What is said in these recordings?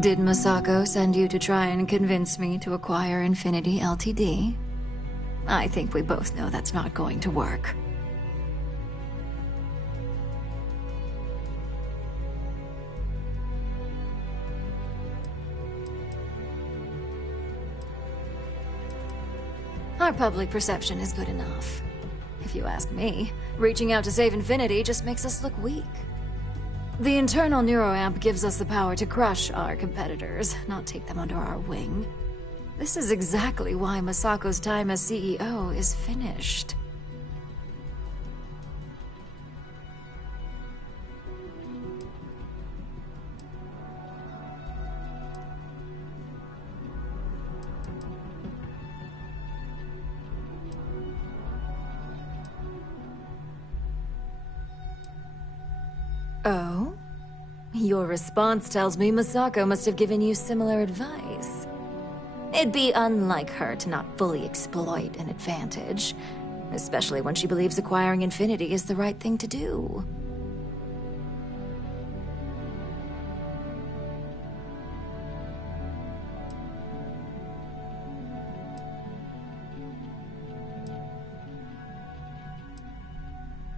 Did Masako send you to try and convince me to acquire Infinity Ltd? I think we both know that's not going to work. Our public perception is good enough. If you ask me, reaching out to save Infinity just makes us look weak. The internal neuroamp gives us the power to crush our competitors, not take them under our wing. This is exactly why Masako's time as CEO is finished. Oh? Your response tells me Masako must have given you similar advice. It'd be unlike her to not fully exploit an advantage, especially when she believes acquiring Infinity is the right thing to do.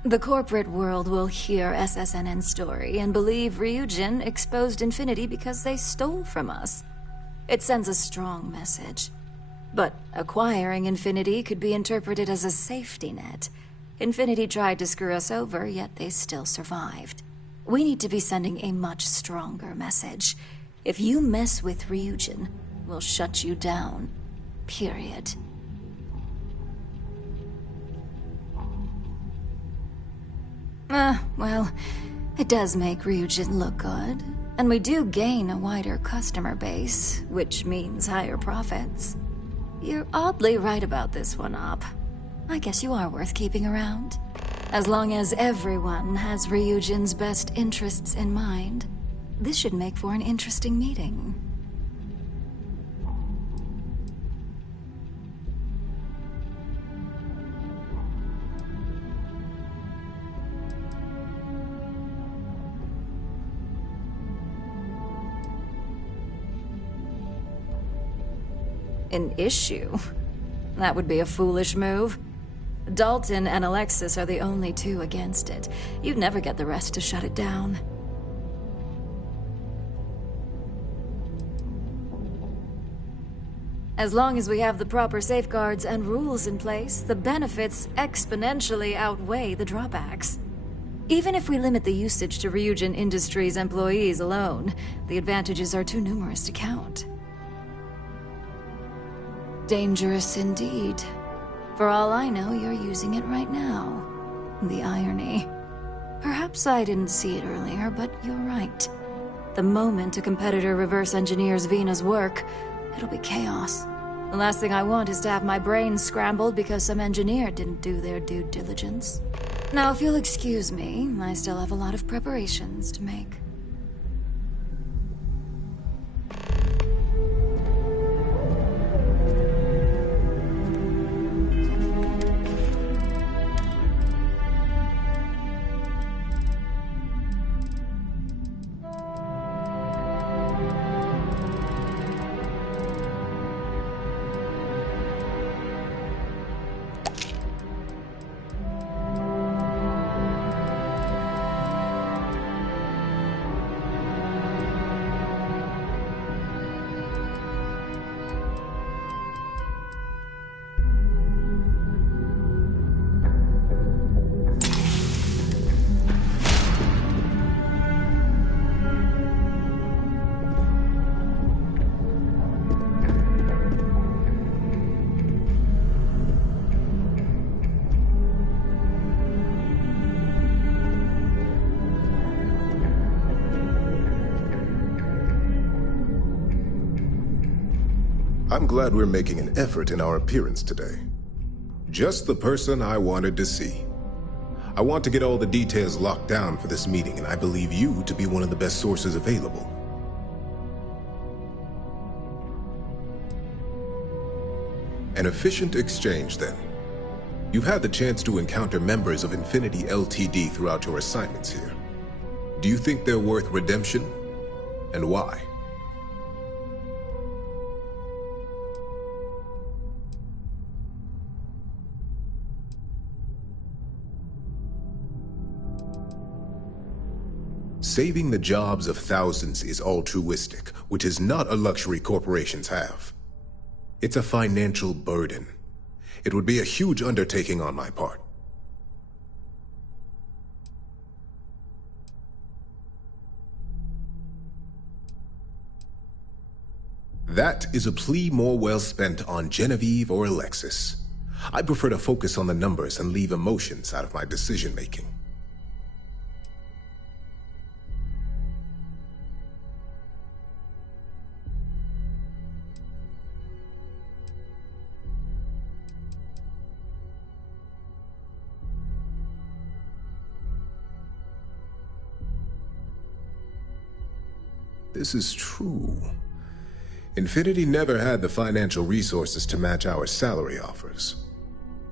The corporate world will hear SSNN's story and believe Ryujin exposed Infinity because they stole from us. It sends a strong message. But acquiring Infinity could be interpreted as a safety net. Infinity tried to screw us over, yet they still survived. We need to be sending a much stronger message. If you mess with Ryujin, we'll shut you down. Period. Well, it does make Ryujin look good. And we do gain a wider customer base, which means higher profits. You're oddly right about this one, Op. I guess you are worth keeping around. As long as everyone has Ryujin's best interests in mind, this should make for an interesting meeting. An issue? That would be a foolish move. Dalton and Alexis are the only two against it. You'd never get the rest to shut it down. As long as we have the proper safeguards and rules in place, the benefits exponentially outweigh the drawbacks. Even if we limit the usage to Ryujin Industries employees alone, the advantages are too numerous to count. Dangerous indeed. For all I know, you're using it right now. The irony. Perhaps I didn't see it earlier, but you're right. The moment a competitor reverse engineers Vina's work, it'll be chaos. The last thing I want is to have my brain scrambled because some engineer didn't do their due diligence. Now, if you'll excuse me, I still have a lot of preparations to make. I'm glad we're making an effort in our appearance today. Just the person I wanted to see. I want to get all the details locked down for this meeting, and I believe you to be one of the best sources available. An efficient exchange, then. You've had the chance to encounter members of Infinity Ltd. Throughout your assignments here. Do you think they're worth redemption? And why? saving the jobs of thousands is altruistic, which is not a luxury corporations have. It's a financial burden. It would be a huge undertaking on my part. That is a plea more well spent on Genevieve or Alexis. I prefer to focus on the numbers and leave emotions out of my decision-making. This is true. Infinity never had the financial resources to match our salary offers.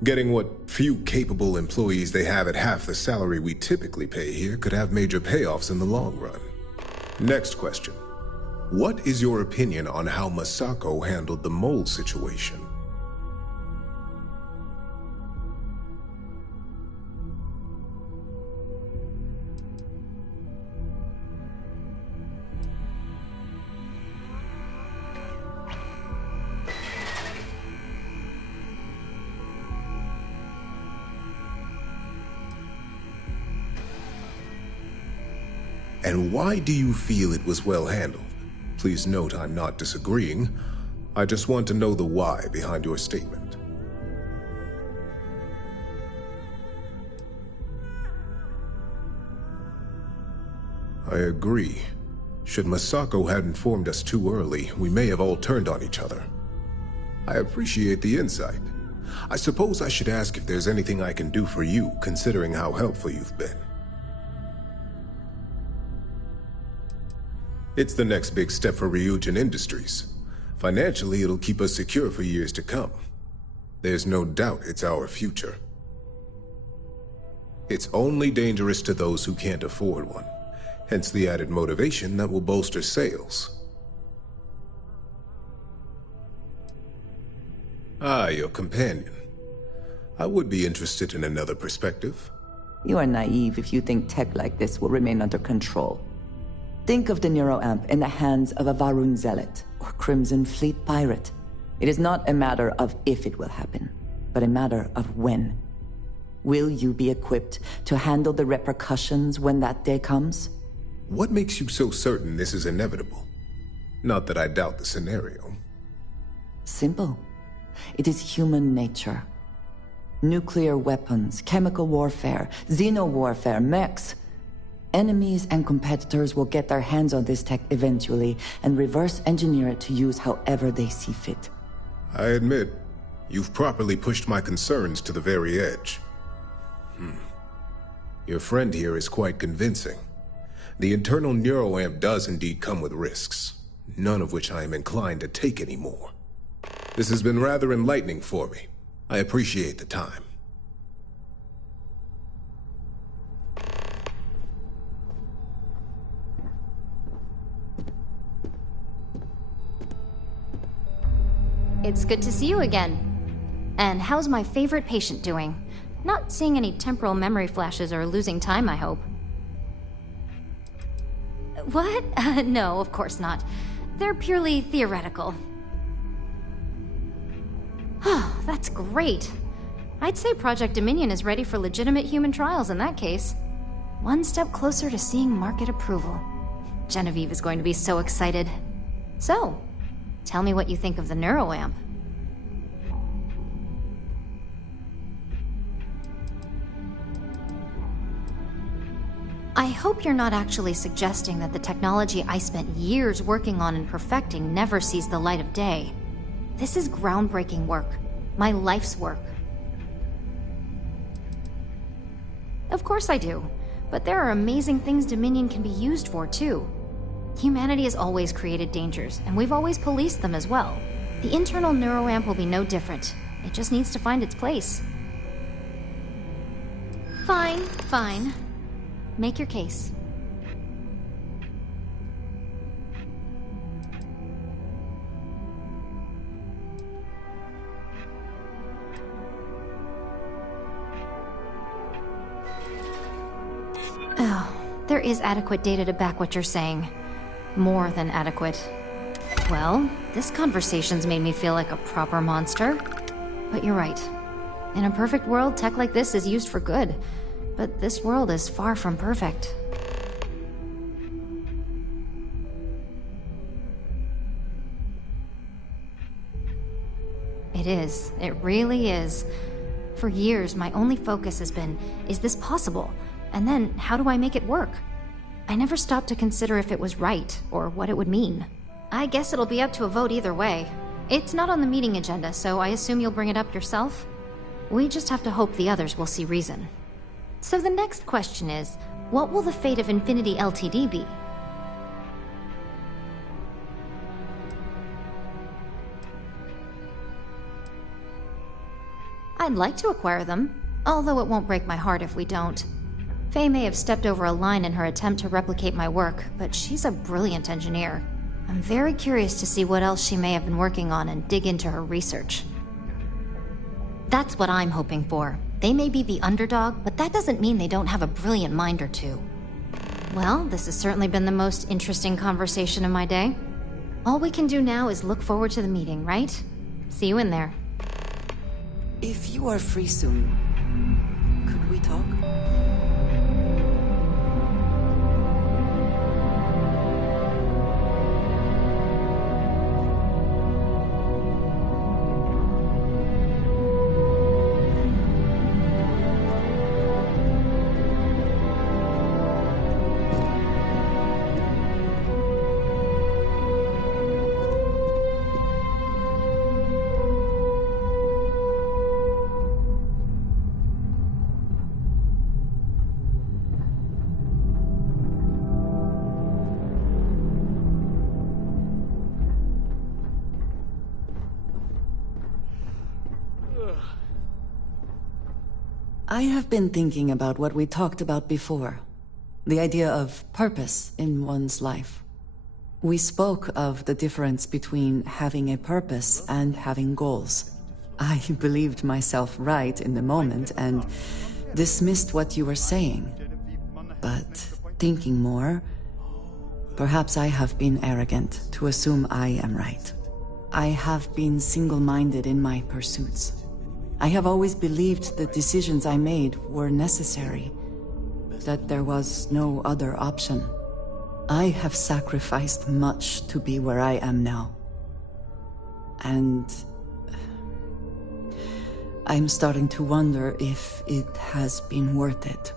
Getting what few capable employees they have at half the salary we typically pay here could have major payoffs in the long run. Next question. What is your opinion on how Masako handled the mole situation? And why do you feel it was well handled? Please note I'm not disagreeing. I just want to know the why behind your statement. I agree. Should Masako had informed us too early, we may have all turned on each other. I appreciate the insight. I suppose I should ask if there's anything I can do for you, considering how helpful you've been. It's the next big step for Ryujin Industries. Financially, it'll keep us secure for years to come. There's no doubt it's our future. It's only dangerous to those who can't afford one, hence the added motivation that will bolster sales. Ah, your companion. I would be interested in another perspective. You are naive if you think tech like this will remain under control. Think of the Neuroamp in the hands of a Varun Zealot or Crimson Fleet pirate. It is not a matter of if it will happen, but a matter of when. Will you be equipped to handle the repercussions when that day comes? What makes you so certain this is inevitable? Not that I doubt the scenario. Simple. It is human nature. Nuclear weapons, chemical warfare, xeno-warfare, mechs. Enemies and competitors will get their hands on this tech eventually and reverse engineer it to use however they see fit. I admit, you've properly pushed my concerns to the very edge. Your friend here is quite convincing. The internal neuroamp does indeed come with risks, none of which I am inclined to take anymore. This has been rather enlightening for me. I appreciate the time. It's good to see you again. And how's my favorite patient doing? Not seeing any temporal memory flashes or losing time, I hope. What? No, of course not. They're purely theoretical. Oh, that's great. I'd say Project Dominion is ready for legitimate human trials in that case. One step closer to seeing market approval. Genevieve is going to be so excited. So, tell me what you think of the neuroamp. I hope you're not actually suggesting that the technology I spent years working on and perfecting never sees the light of day. This is groundbreaking work. My life's work. Of course I do. But there are amazing things Dominion can be used for, too. Humanity has always created dangers, and we've always policed them as well. The internal neuroamp will be no different. It just needs to find its place. Fine, fine. Make your case. Oh, there is adequate data to back what you're saying. More than adequate. Well, this conversation's made me feel like a proper monster. But you're right. In a perfect world, tech like this is used for good. But this world is far from perfect. It is. It really is. For years, my only focus has been, is this possible? And then, how do I make it work? I never stopped to consider if it was right, or what it would mean. I guess it'll be up to a vote either way. It's not on the meeting agenda, so I assume you'll bring it up yourself? We just have to hope the others will see reason. So the next question is, what will the fate of Infinity Ltd be? I'd like to acquire them, although it won't break my heart if we don't. Faye may have stepped over a line in her attempt to replicate my work, but she's a brilliant engineer. I'm very curious to see what else she may have been working on and dig into her research. That's what I'm hoping for. They may be the underdog, but that doesn't mean they don't have a brilliant mind or two. Well, this has certainly been the most interesting conversation of my day. All we can do now is look forward to the meeting, right? See you in there. If you are free soon, could we talk? I have been thinking about what we talked about before. The idea of purpose in one's life. We spoke of the difference between having a purpose and having goals. I believed myself right in the moment and dismissed what you were saying. But thinking more, perhaps I have been arrogant to assume I am right. I have been single-minded in my pursuits. I have always believed the decisions I made were necessary, that there was no other option. I have sacrificed much to be where I am now. And I'm starting to wonder if it has been worth it.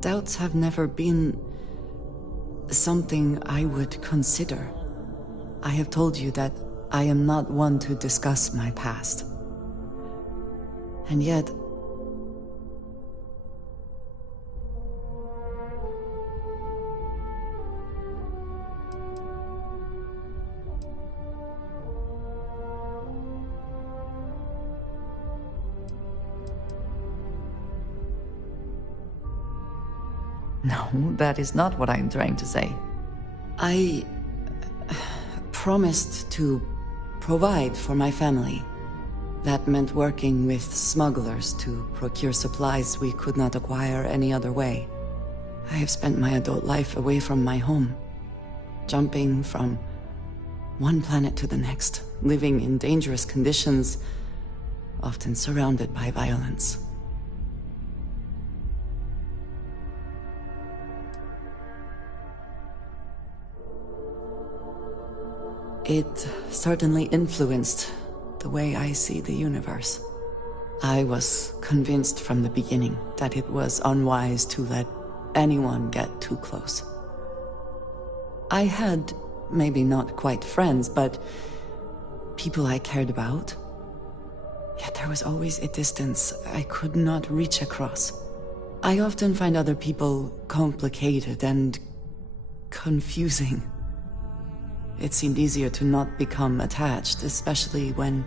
Doubts have never been something I would consider. I have told you that I am not one to discuss my past. And yet, no, that is not what I'm trying to say. I promised to provide for my family. That meant working with smugglers to procure supplies we could not acquire any other way. I have spent my adult life away from my home, jumping from one planet to the next, living in dangerous conditions, often surrounded by violence. It certainly influenced the way I see the universe. I was convinced from the beginning that it was unwise to let anyone get too close. I had, maybe not quite friends, but people I cared about. Yet there was always a distance I could not reach across. I often find other people complicated and confusing. It seemed easier to not become attached, especially when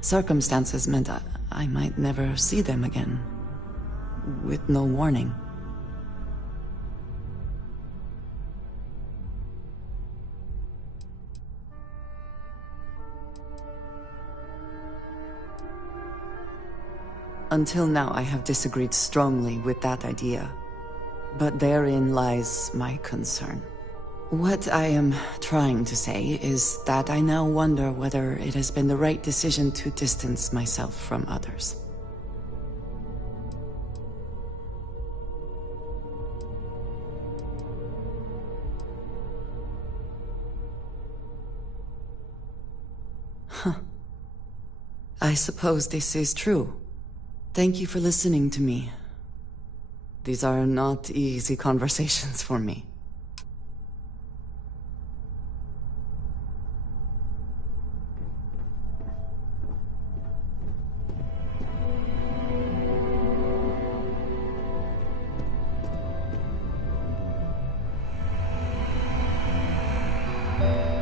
circumstances meant I might never see them again, with no warning. Until now, I have disagreed strongly with that idea. But therein lies my concern. What I am trying to say is that I now wonder whether it has been the right decision to distance myself from others. I suppose this is true. Thank you for listening to me. These are not easy conversations for me.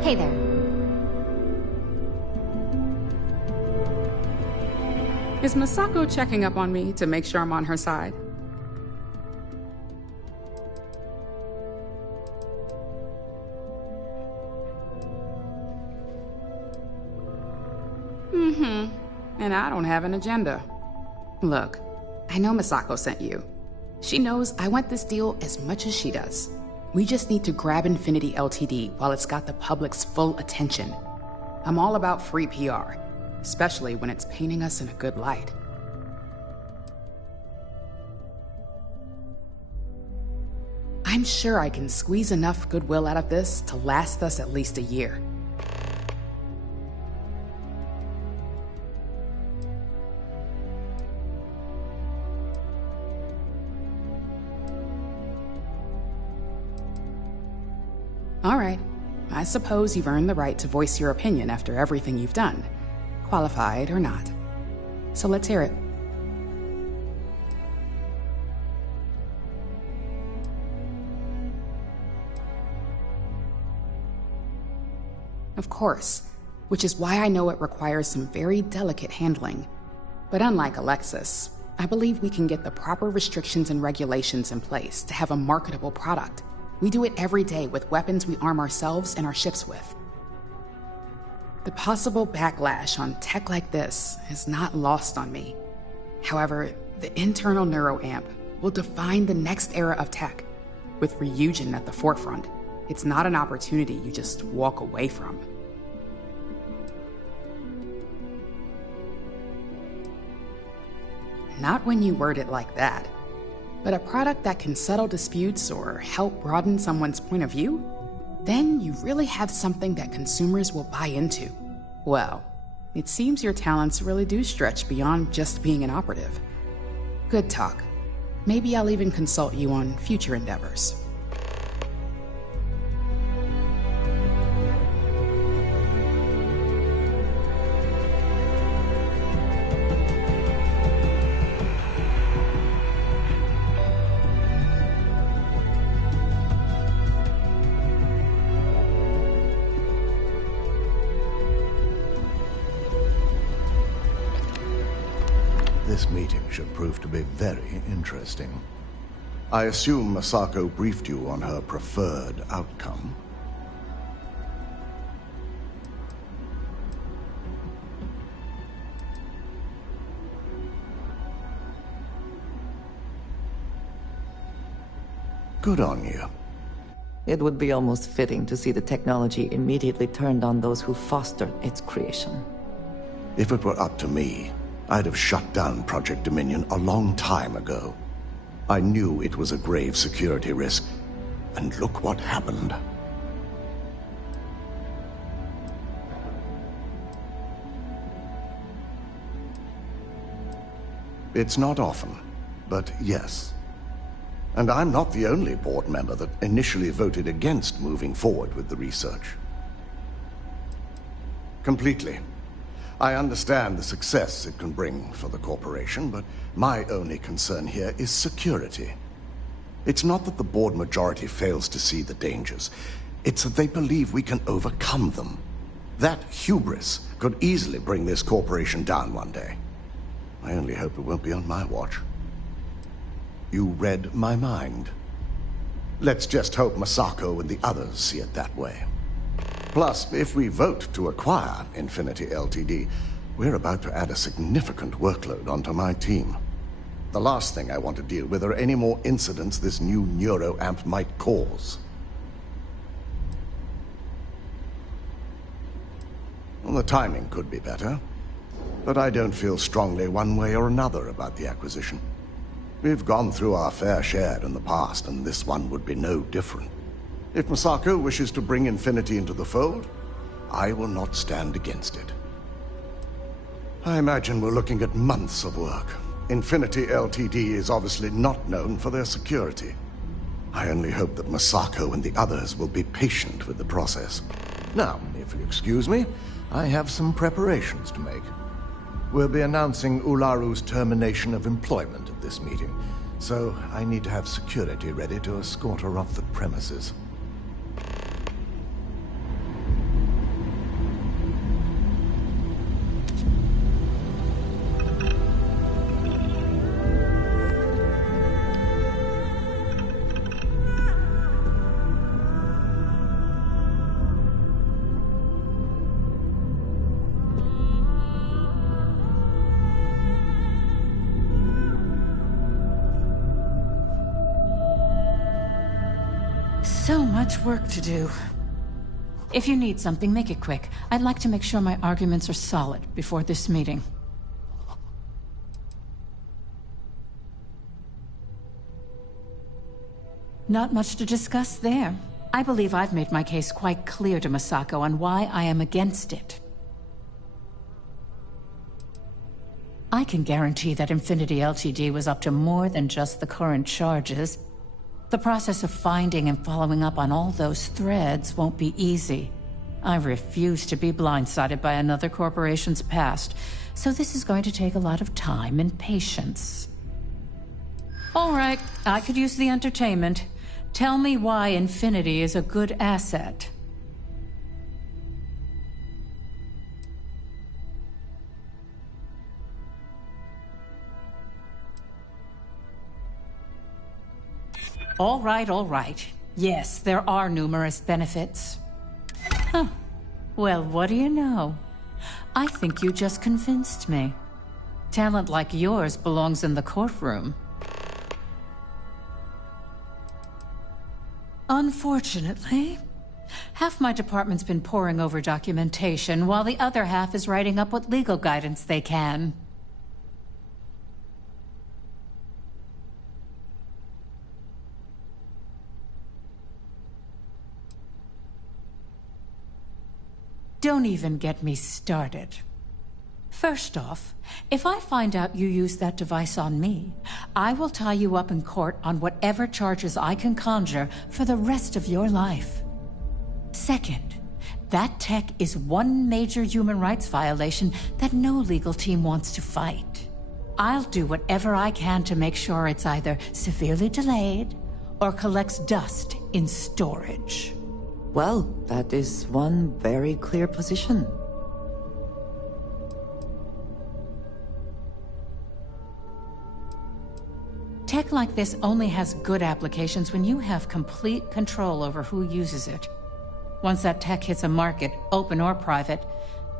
Hey there. Is Masako checking up on me to make sure I'm on her side? And I don't have an agenda. Look, I know Masako sent you. She knows I want this deal as much as she does. We just need to grab Infinity Ltd. while it's got the public's full attention. I'm all about free PR, especially when it's painting us in a good light. I'm sure I can squeeze enough goodwill out of this to last us at least a year. All right, I suppose you've earned the right to voice your opinion after everything you've done, qualified or not. So let's hear it. Of course, which is why I know it requires some very delicate handling. But unlike Alexis, I believe we can get the proper restrictions and regulations in place to have a marketable product. We do it every day with weapons we arm ourselves and our ships with. The possible backlash on tech like this is not lost on me. However, the internal neuroamp will define the next era of tech. With Ryujin at the forefront, it's not an opportunity you just walk away from. Not when you word it like that. But a product that can settle disputes or help broaden someone's point of view? Then you really have something that consumers will buy into. Well, it seems your talents really do stretch beyond just being an operative. Good talk. Maybe I'll even consult you on future endeavors. This meeting should prove to be very interesting. I assume Masako briefed you on her preferred outcome. Good on you. It would be almost fitting to see the technology immediately turned on those who fostered its creation. If it were up to me, I'd have shut down Project Dominion a long time ago. I knew it was a grave security risk, and look what happened. It's not often, but yes. And I'm not the only board member that initially voted against moving forward with the research. Completely. I understand the success it can bring for the corporation, but my only concern here is security. It's not that the board majority fails to see the dangers. It's that they believe we can overcome them. That hubris could easily bring this corporation down one day. I only hope it won't be on my watch. You read my mind. Let's just hope Masako and the others see it that way. Plus, if we vote to acquire Infinity Ltd., we're about to add a significant workload onto my team. The last thing I want to deal with are any more incidents this new neuroamp might cause. Well, the timing could be better, but I don't feel strongly one way or another about the acquisition. We've gone through our fair share in the past, and this one would be no different. If Masako wishes to bring Infinity into the fold, I will not stand against it. I imagine we're looking at months of work. Infinity Ltd. is obviously not known for their security. I only hope that Masako and the others will be patient with the process. Now, if you excuse me, I have some preparations to make. We'll be announcing Ularu's termination of employment at this meeting, so I need to have security ready to escort her off the premises. So much work to do. If you need something, make it quick. I'd like to make sure my arguments are solid before this meeting. Not much to discuss there. I believe I've made my case quite clear to Masako on why I am against it. I can guarantee that Infinity Ltd. was up to more than just the current charges. The process of finding and following up on all those threads won't be easy. I refuse to be blindsided by another corporation's past, so this is going to take a lot of time and patience. All right, I could use the entertainment. Tell me why Infinity is a good asset. All right. Yes, there are numerous benefits. Huh. Well, what do you know? I think you just convinced me. Talent like yours belongs in the courtroom. Unfortunately, half my department's been poring over documentation, while the other half is writing up what legal guidance they can. Don't even get me started. First off, if I find out you used that device on me, I will tie you up in court on whatever charges I can conjure for the rest of your life. Second, that tech is one major human rights violation that no legal team wants to fight. I'll do whatever I can to make sure it's either severely delayed or collects dust in storage. Well, that is one very clear position. Tech like this only has good applications when you have complete control over who uses it. Once that tech hits a market, open or private,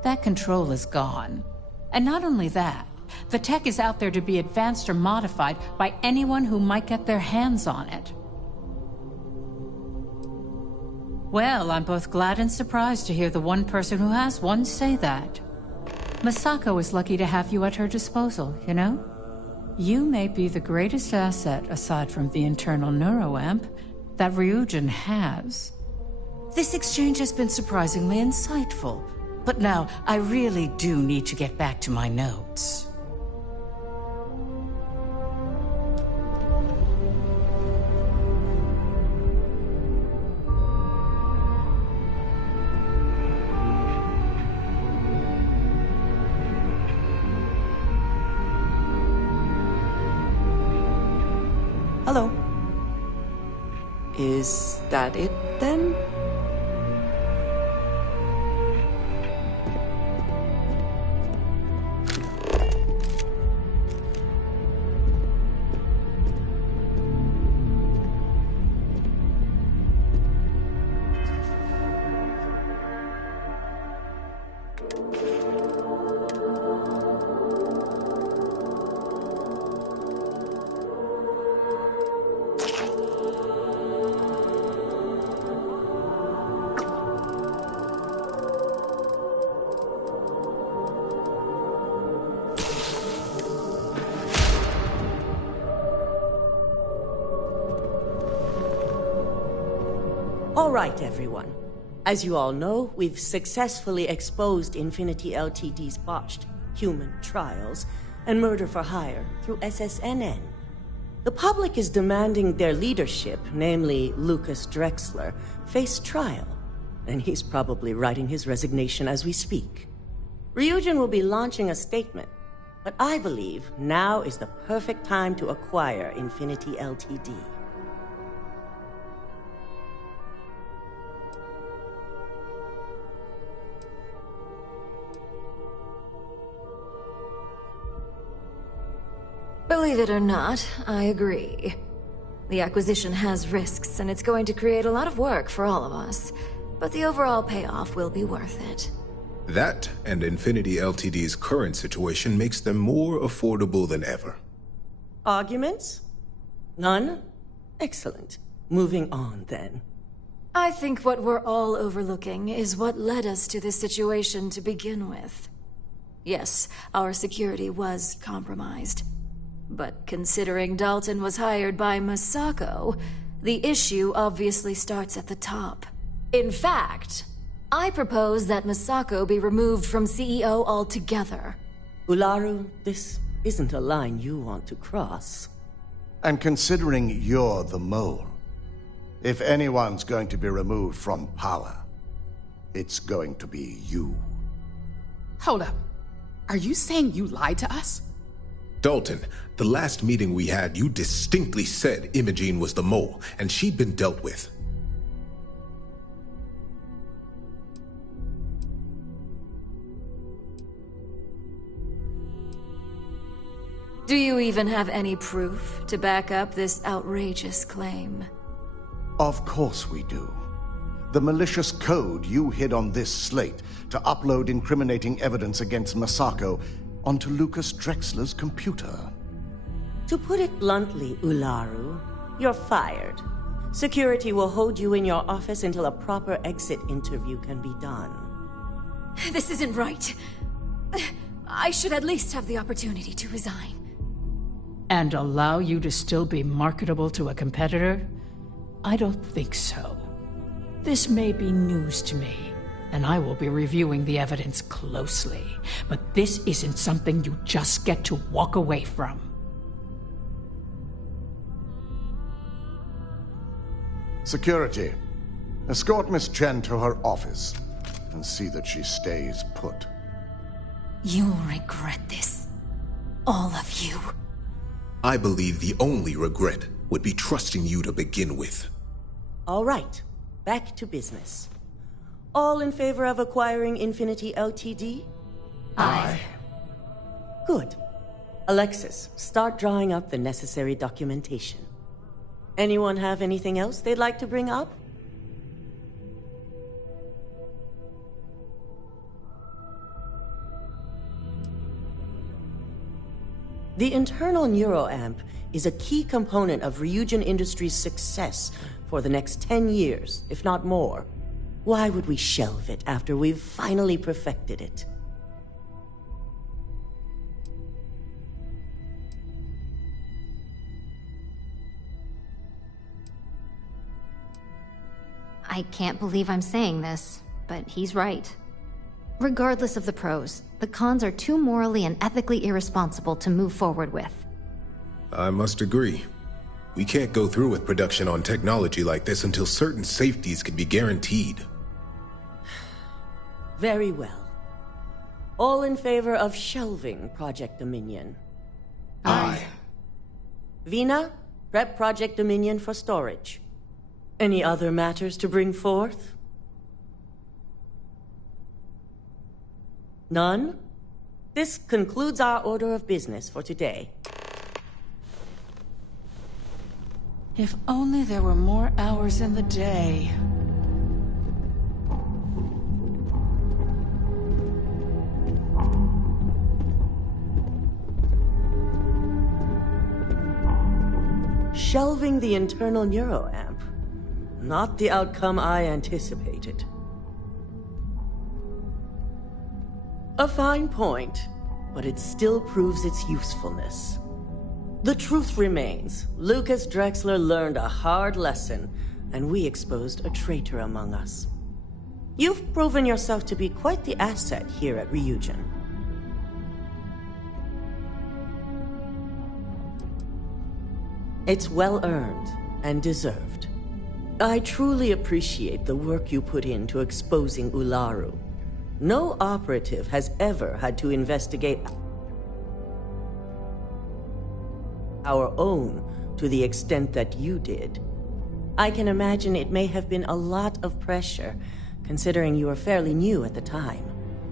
that control is gone. And not only that, the tech is out there to be advanced or modified by anyone who might get their hands on it. Well, I'm both glad and surprised to hear the one person who has one say that. Masako is lucky to have you at her disposal, you know? You may be the greatest asset, aside from the internal neuroamp, that Ryujin has. This exchange has been surprisingly insightful, but now I really do need to get back to my notes. Hello. Is that it then? All right, everyone. As you all know, we've successfully exposed Infinity Ltd's botched human trials and murder for hire through SSNN. The public is demanding their leadership, namely Lucas Drexler, face trial, and he's probably writing his resignation as we speak. Ryujin will be launching a statement, but I believe now is the perfect time to acquire Infinity Ltd. Believe it or not, I agree. The acquisition has risks, and it's going to create a lot of work for all of us. But the overall payoff will be worth it. That and Infinity Ltd's current situation makes them more affordable than ever. Arguments? None? Excellent. Moving on, then. I think what we're all overlooking is what led us to this situation to begin with. Yes, our security was compromised. But considering Dalton was hired by Masako, the issue obviously starts at the top. In fact, I propose that Masako be removed from CEO altogether. Ularu, this isn't a line you want to cross. And considering you're the mole, if anyone's going to be removed from power, it's going to be you. Hold up. Are you saying you lied to us? Dalton, the last meeting we had, you distinctly said Imogene was the mole, and she'd been dealt with. Do you even have any proof to back up this outrageous claim? Of course we do. The malicious code you hid on this slate to upload incriminating evidence against Masako onto Lucas Drexler's computer. To put it bluntly, Ularu, you're fired. Security will hold you in your office until a proper exit interview can be done. This isn't right. I should at least have the opportunity to resign. And allow you to still be marketable to a competitor? I don't think so. This may be news to me, and I will be reviewing the evidence closely. But this isn't something you just get to walk away from. Security, escort Miss Chen to her office and see that she stays put. You'll regret this. All of you. I believe the only regret would be trusting you to begin with. All right, back to business. All in favor of acquiring Infinity Ltd? Aye. Good. Alexis, start drawing up the necessary documentation. Anyone have anything else they'd like to bring up? The internal neuroamp is a key component of Ryujin Industries' success for the next 10 years, if not more. Why would we shelve it after we've finally perfected it? I can't believe I'm saying this, but he's right. Regardless of the pros, the cons are too morally and ethically irresponsible to move forward with. I must agree. We can't go through with production on technology like this until certain safeties can be guaranteed. Very well. All in favor of shelving Project Dominion? Aye. Vina, prep Project Dominion for storage. Any other matters to bring forth? None? This concludes our order of business for today. If only there were more hours in the day. Shelving the internal neuroamp. Not the outcome I anticipated. A fine point, but it still proves its usefulness. The truth remains, Lucas Drexler learned a hard lesson and we exposed a traitor among us. You've proven yourself to be quite the asset here at Ryujin. It's well earned and deserved. I truly appreciate the work you put into exposing Ularu. No operative has ever had to investigate our own to the extent that you did. I can imagine it may have been a lot of pressure, considering you were fairly new at the time.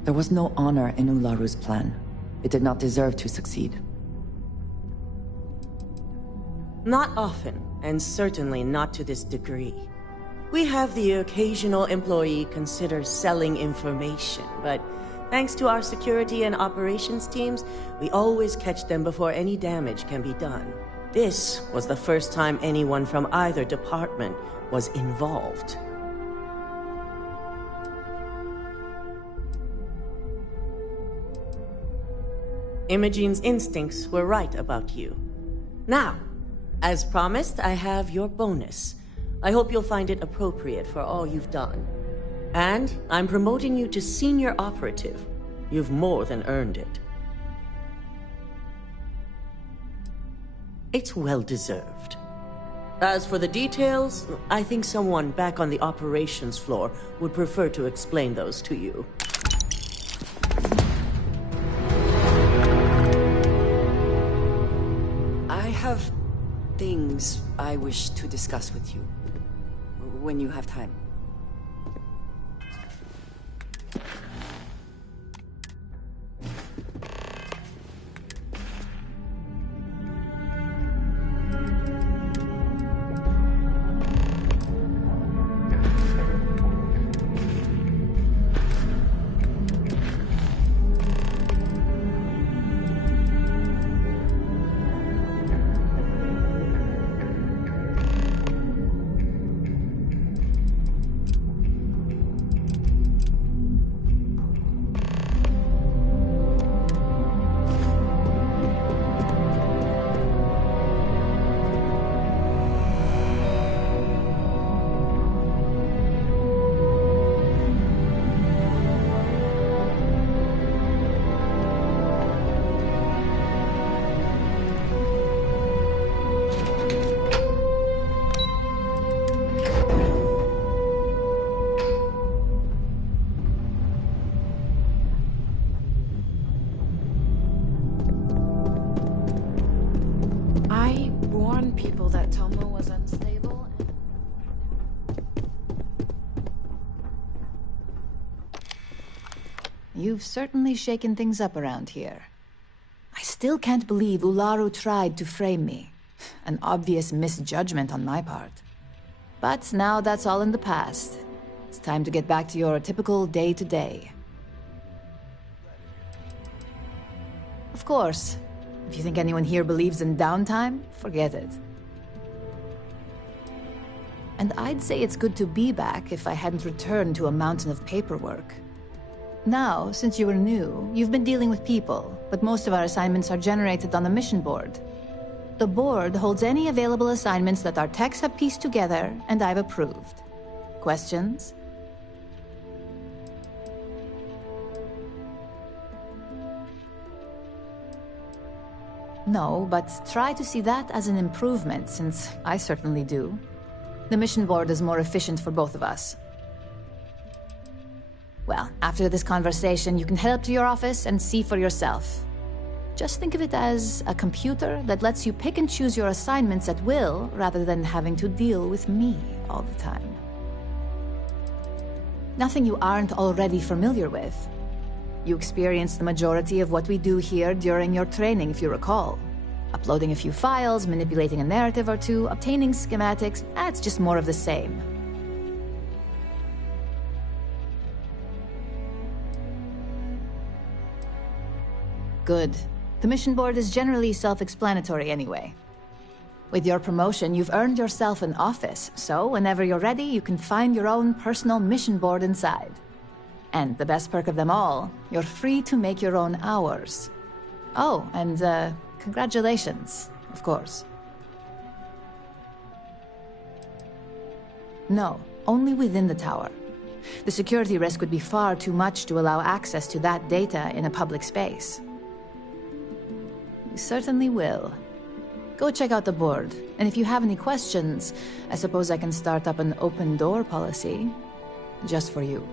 There was no honor in Ularu's plan. It did not deserve to succeed. Not often, and certainly not to this degree. We have the occasional employee consider selling information, but thanks to our security and operations teams, we always catch them before any damage can be done. This was the first time anyone from either department was involved. Imogene's instincts were right about you. Now, as promised, I have your bonus. I hope you'll find it appropriate for all you've done. And I'm promoting you to senior operative. You've more than earned it. It's well deserved. As for the details, I think someone back on the operations floor would prefer to explain those to you. I have things I wish to discuss with you. When you have time. People that Tomo was unstable. You've certainly shaken things up around here. I still can't believe Ularu tried to frame me. An obvious misjudgment on my part. But now that's all in the past. It's time to get back to your typical day-to-day. Of course, if you think anyone here believes in downtime, forget it. And I'd say it's good to be back if I hadn't returned to a mountain of paperwork. Now, since you were new, you've been dealing with people, but most of our assignments are generated on the mission board. The board holds any available assignments that our techs have pieced together, and I've approved. Questions? No, but try to see that as an improvement, since I certainly do. The mission board is more efficient for both of us. Well, after this conversation, you can head up to your office and see for yourself. Just think of it as a computer that lets you pick and choose your assignments at will, rather than having to deal with me all the time. Nothing you aren't already familiar with. You experienced the majority of what we do here during your training, if you recall. Uploading a few files, manipulating a narrative or two, obtaining schematics, it's just more of the same. Good. The mission board is generally self-explanatory anyway. With your promotion, you've earned yourself an office, so whenever you're ready, you can find your own personal mission board inside. And the best perk of them all, you're free to make your own hours. Oh, and congratulations, of course. No, only within the tower. The security risk would be far too much to allow access to that data in a public space. You certainly will. Go check out the board, and if you have any questions, I suppose I can start up an open door policy. Just for you.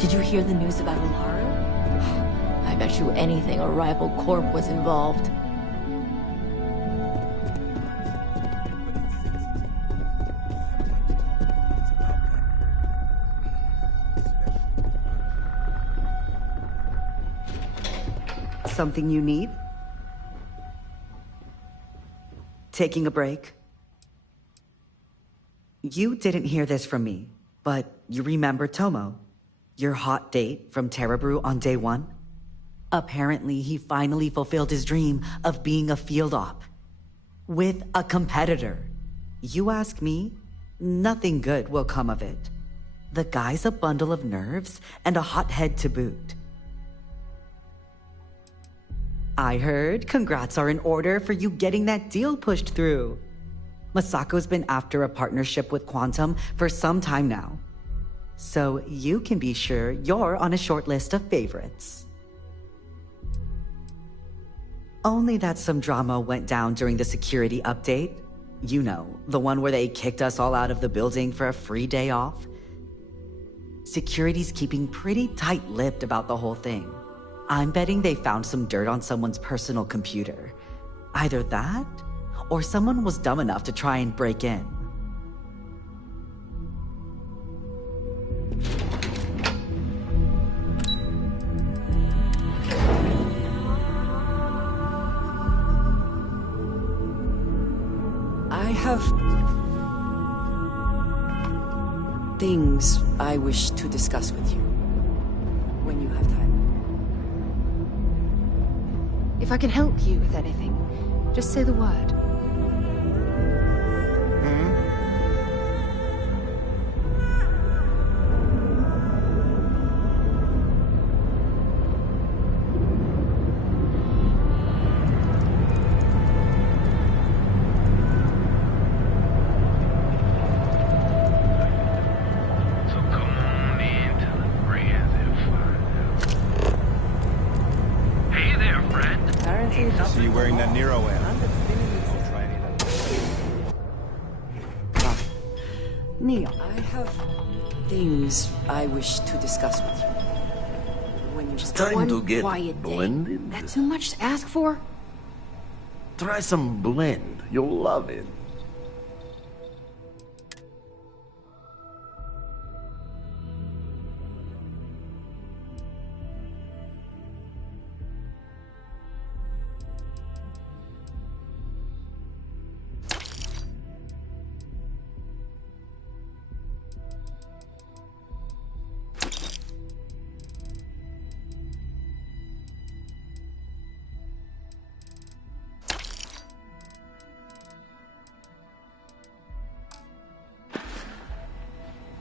Did you hear the news about Alara? I bet you anything a rival corp was involved. Something you need? Taking a break? You didn't hear this from me, but you remember Tomo, your hot date from Terrabrew on day one? Apparently, he finally fulfilled his dream of being a field op. With a competitor. You ask me, nothing good will come of it. The guy's a bundle of nerves and a hothead to boot. I heard congrats are in order for you getting that deal pushed through. Masako's been after a partnership with Quantum for some time now. So you can be sure you're on a short list of favorites. Only that some drama went down during the security update. You know, the one where they kicked us all out of the building for a free day off. Security's keeping pretty tight-lipped about the whole thing. I'm betting they found some dirt on someone's personal computer. Either that, or someone was dumb enough to try and break in. I have things I wish to discuss with you when you have time. If I can help you with anything, just say the word. So you're wearing that Nero amp? Neo. I have things I wish to discuss with you. When you Starting to get quiet blended. That too much to ask for? Try some blend. You'll love it.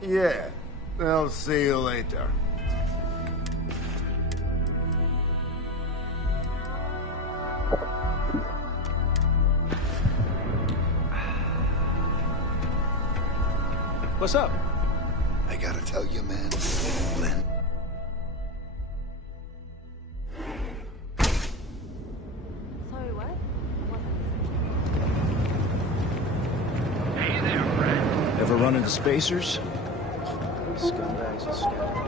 Yeah, I'll see you later. What's up? I gotta tell you, man. Lynn. Sorry, what? Hey there, friend. Ever run into spacers? Scumbags and scoundrels.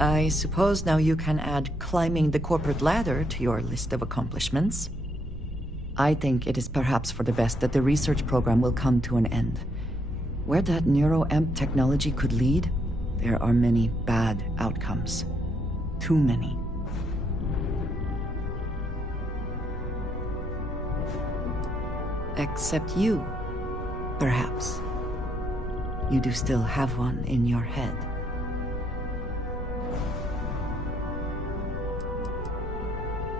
I suppose now you can add climbing the corporate ladder to your list of accomplishments. I think it is perhaps for the best that the research program will come to an end. Where that neuroamp technology could lead, there are many bad outcomes. Too many. Except you, perhaps. You do still have one in your head.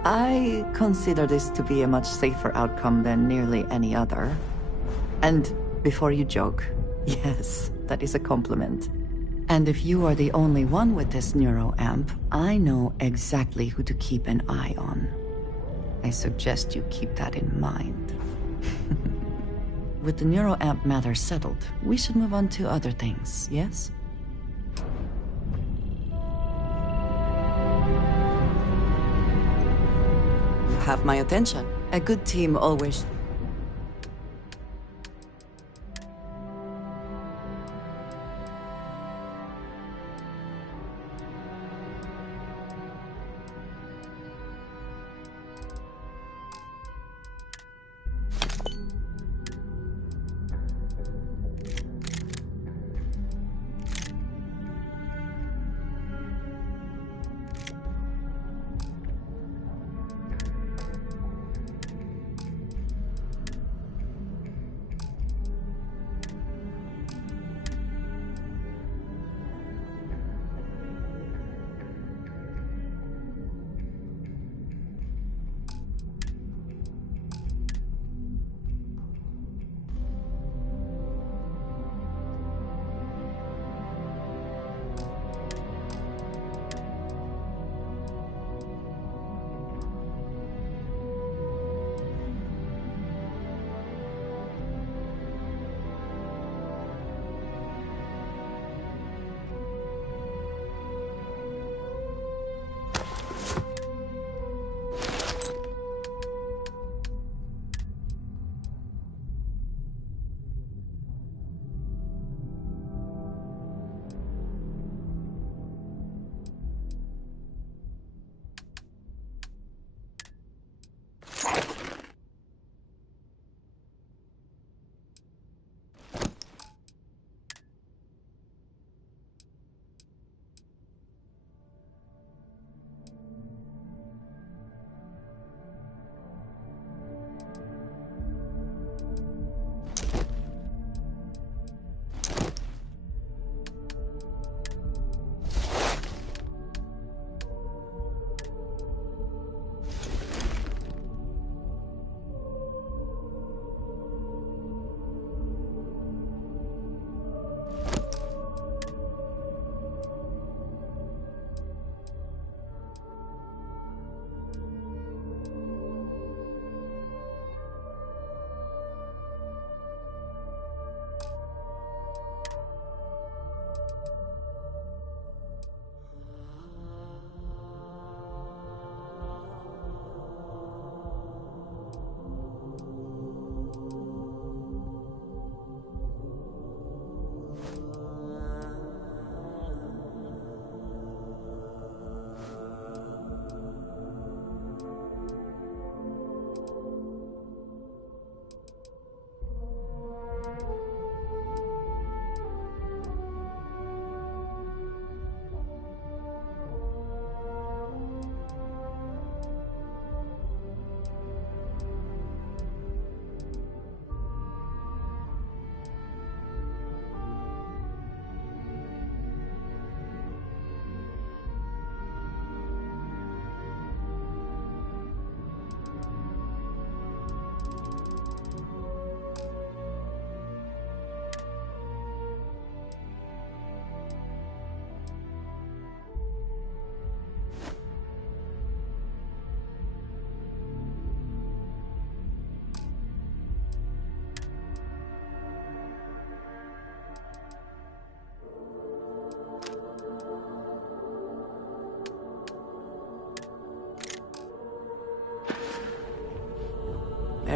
I consider this to be a much safer outcome than nearly any other. And before you joke, yes, that is a compliment. And if you are the only one with this neuroamp, I know exactly who to keep an eye on. I suggest you keep that in mind. With the neuroamp matter settled, we should move on to other things, yes? Have my attention. A good team always...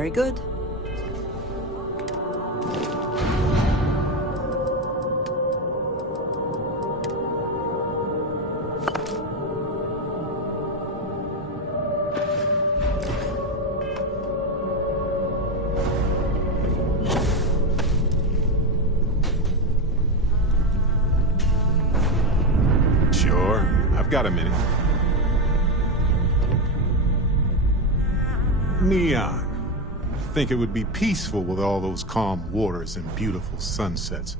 Very good. Got a minute. Neon. Think it would be peaceful with all those calm waters and beautiful sunsets.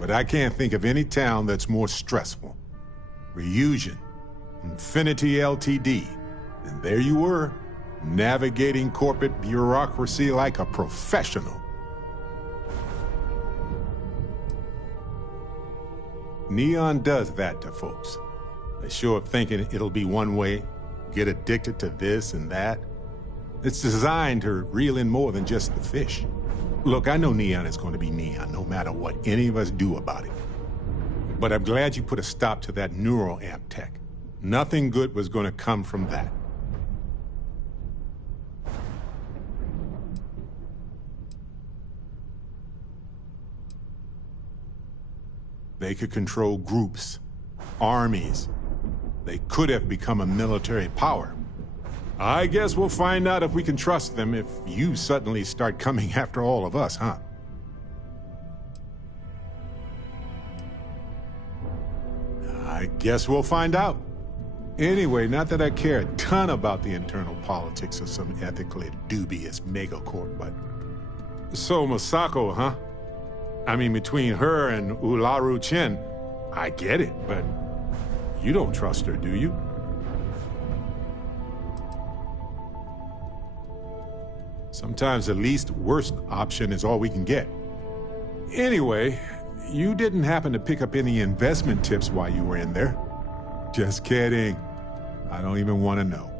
But I can't think of any town that's more stressful. Ryujin, Infinity Ltd. And there you were, navigating corporate bureaucracy like a professional. Neon does that to folks. They show up thinking it'll be one way, get addicted to this and that. It's designed to reel in more than just the fish. Look, I know Neon is going to be Neon, no matter what any of us do about it. But I'm glad you put a stop to that neural amp tech. Nothing good was going to come from that. They could control groups, armies. They could have become a military power. I guess we'll find out if we can trust them if you suddenly start coming after all of us, huh? I guess we'll find out. Anyway, not that I care a ton about the internal politics of some ethically dubious megacorp, but... So, Masako, huh? I mean, between her and Ularu Chen, I get it, but... You don't trust her, do you? Sometimes the least worst option is all we can get. Anyway, you didn't happen to pick up any investment tips while you were in there. Just kidding. I don't even want to know.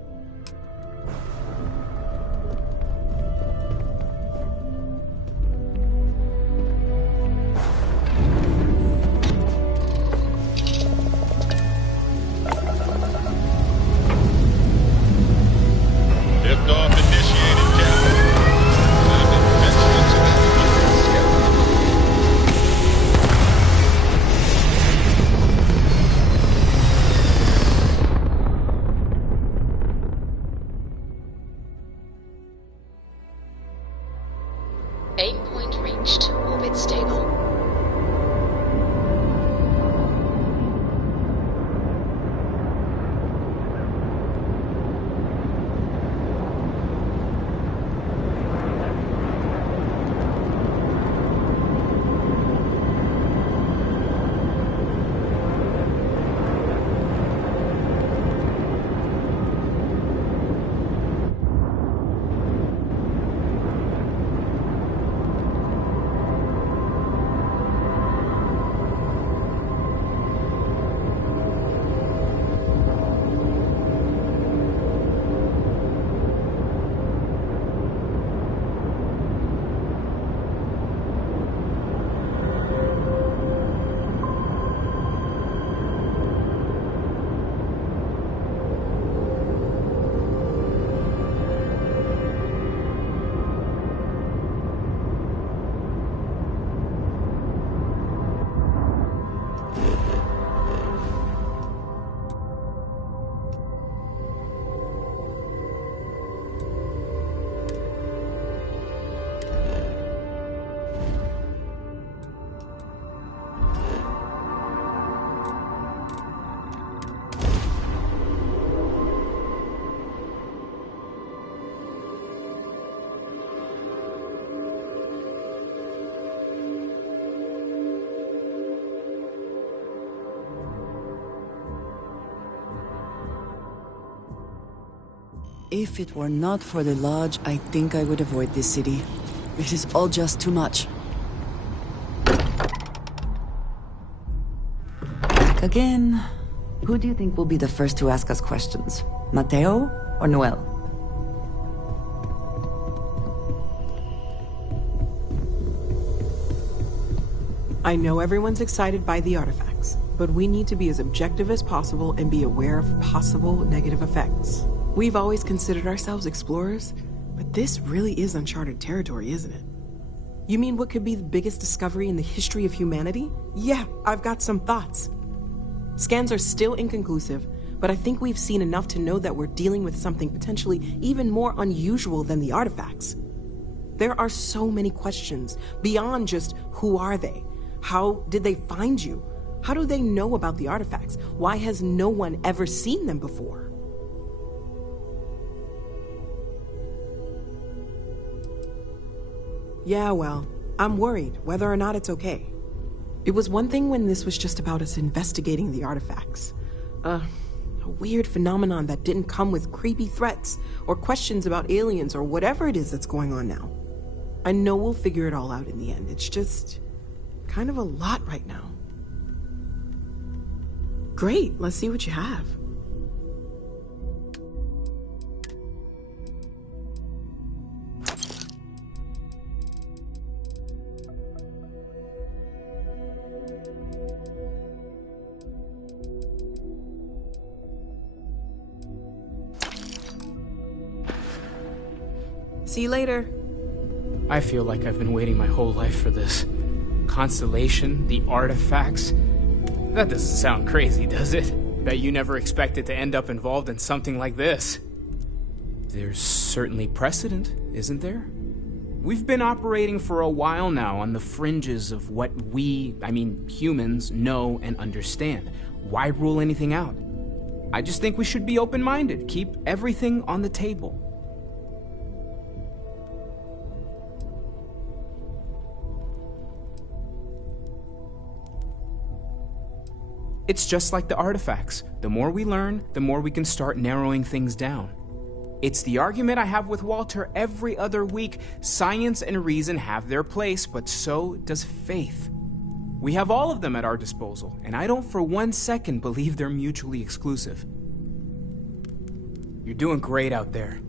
If it were not for the lodge, I think I would avoid this city. It is all just too much. Again, who do you think will be the first to ask us questions? Mateo or Noel? I know everyone's excited by the artifacts, but we need to be as objective as possible and be aware of possible negative effects. We've always considered ourselves explorers, But this really is uncharted territory, isn't it? You mean what could be the biggest discovery in the history of humanity? Yeah, I've got some thoughts. Scans are still inconclusive, but I think we've seen enough to know that we're dealing with something potentially even more unusual than the artifacts. There are so many questions beyond just who are they? How did they find you? How do they know about the artifacts? Why has no one ever seen them before? Yeah, well, I'm worried whether or not it's okay. It was one thing when this was just about us investigating the artifacts. A weird phenomenon that didn't come with creepy threats or questions about aliens or whatever it is that's going on now. I know we'll figure it all out in the end. It's just kind of a lot right now. Great, let's see what you have. See you later. I feel like I've been waiting my whole life for this. Constellation, the artifacts. That doesn't sound crazy, does it? Bet you never expected to end up involved in something like this. There's certainly precedent, isn't there? We've been operating for a while now on the fringes of what humans, know and understand. Why rule anything out? I just think we should be open-minded, keep everything on the table. It's just like the artifacts. The more we learn, the more we can start narrowing things down. It's the argument I have with Walter every other week. Science and reason have their place, but so does faith. We have all of them at our disposal, and I don't for 1 second believe they're mutually exclusive. You're doing great out there.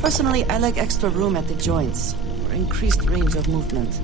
Personally, I like extra room at the joints, or increased range of movement.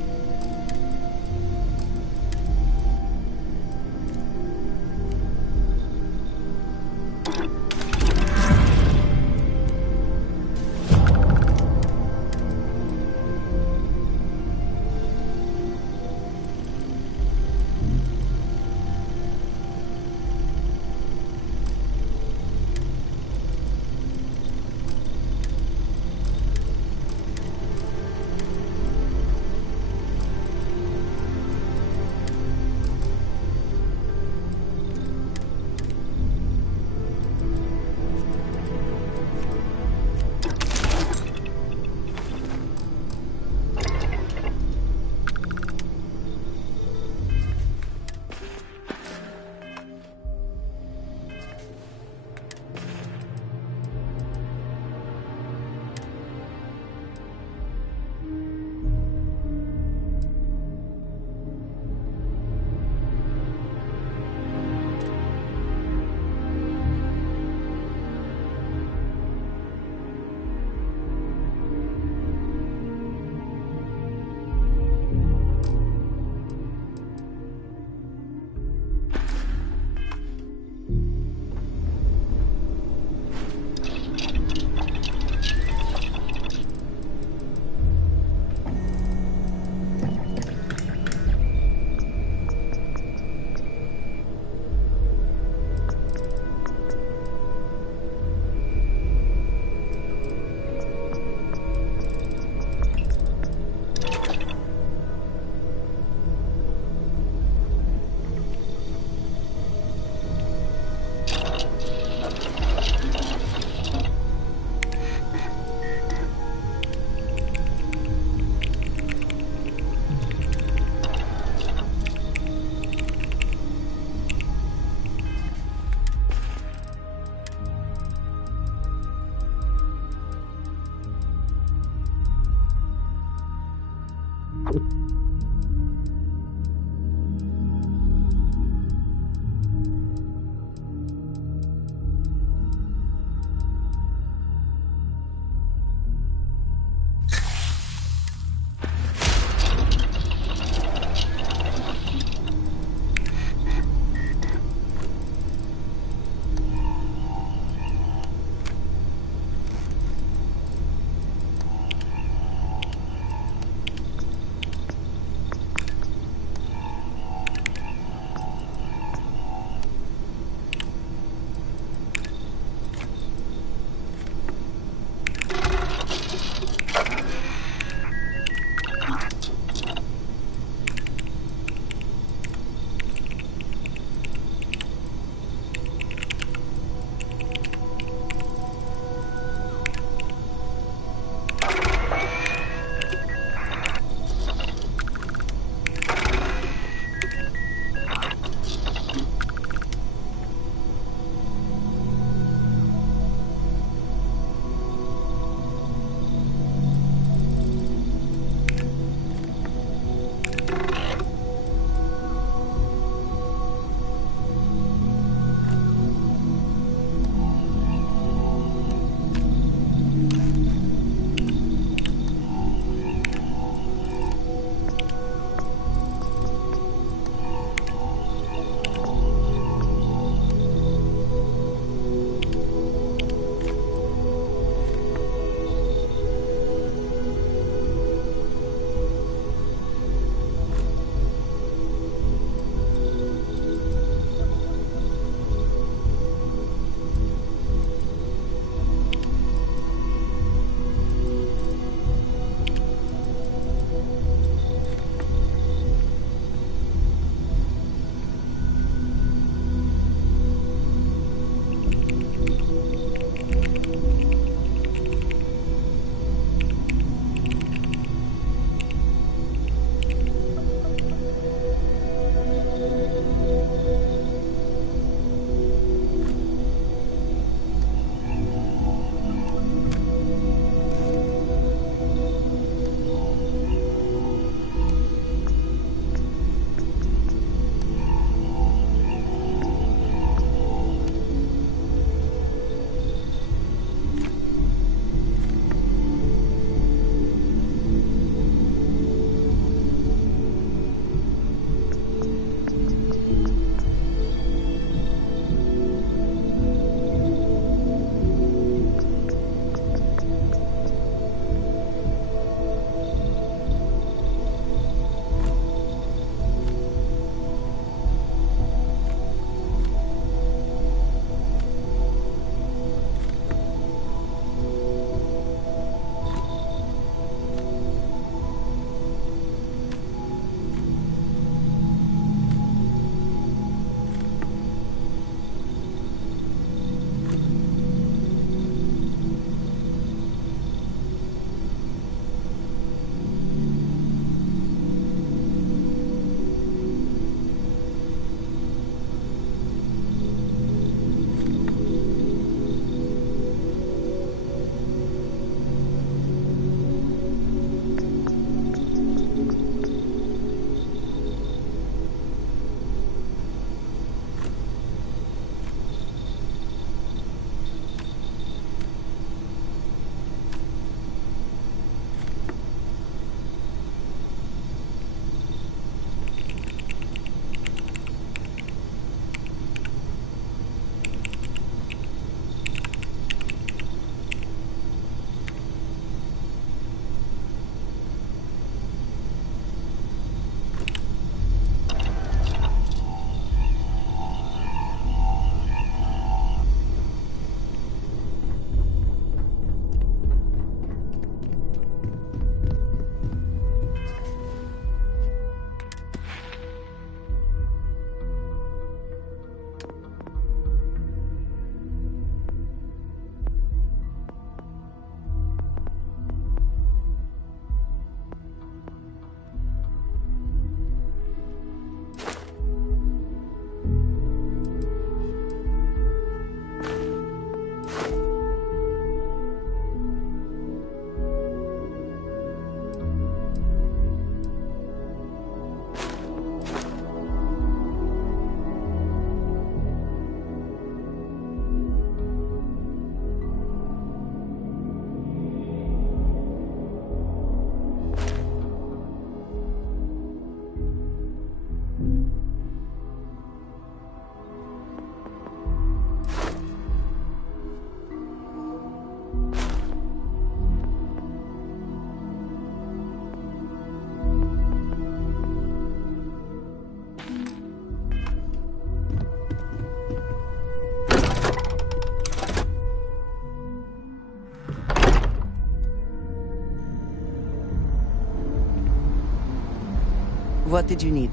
What did you need?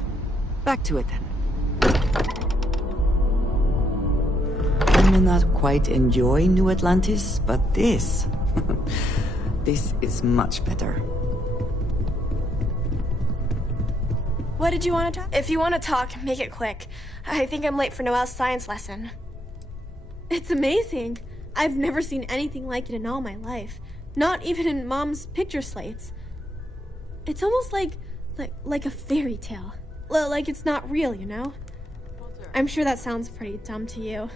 Back to it then. I may not quite enjoy New Atlantis, but this... this is much better. What did you want to talk? If you want to talk, make it quick. I think I'm late for Noelle's science lesson. It's amazing. I've never seen anything like it in all my life. Not even in Mom's picture slates. It's almost like a fairy tale. Like it's not real, you know? I'm sure that sounds pretty dumb to you.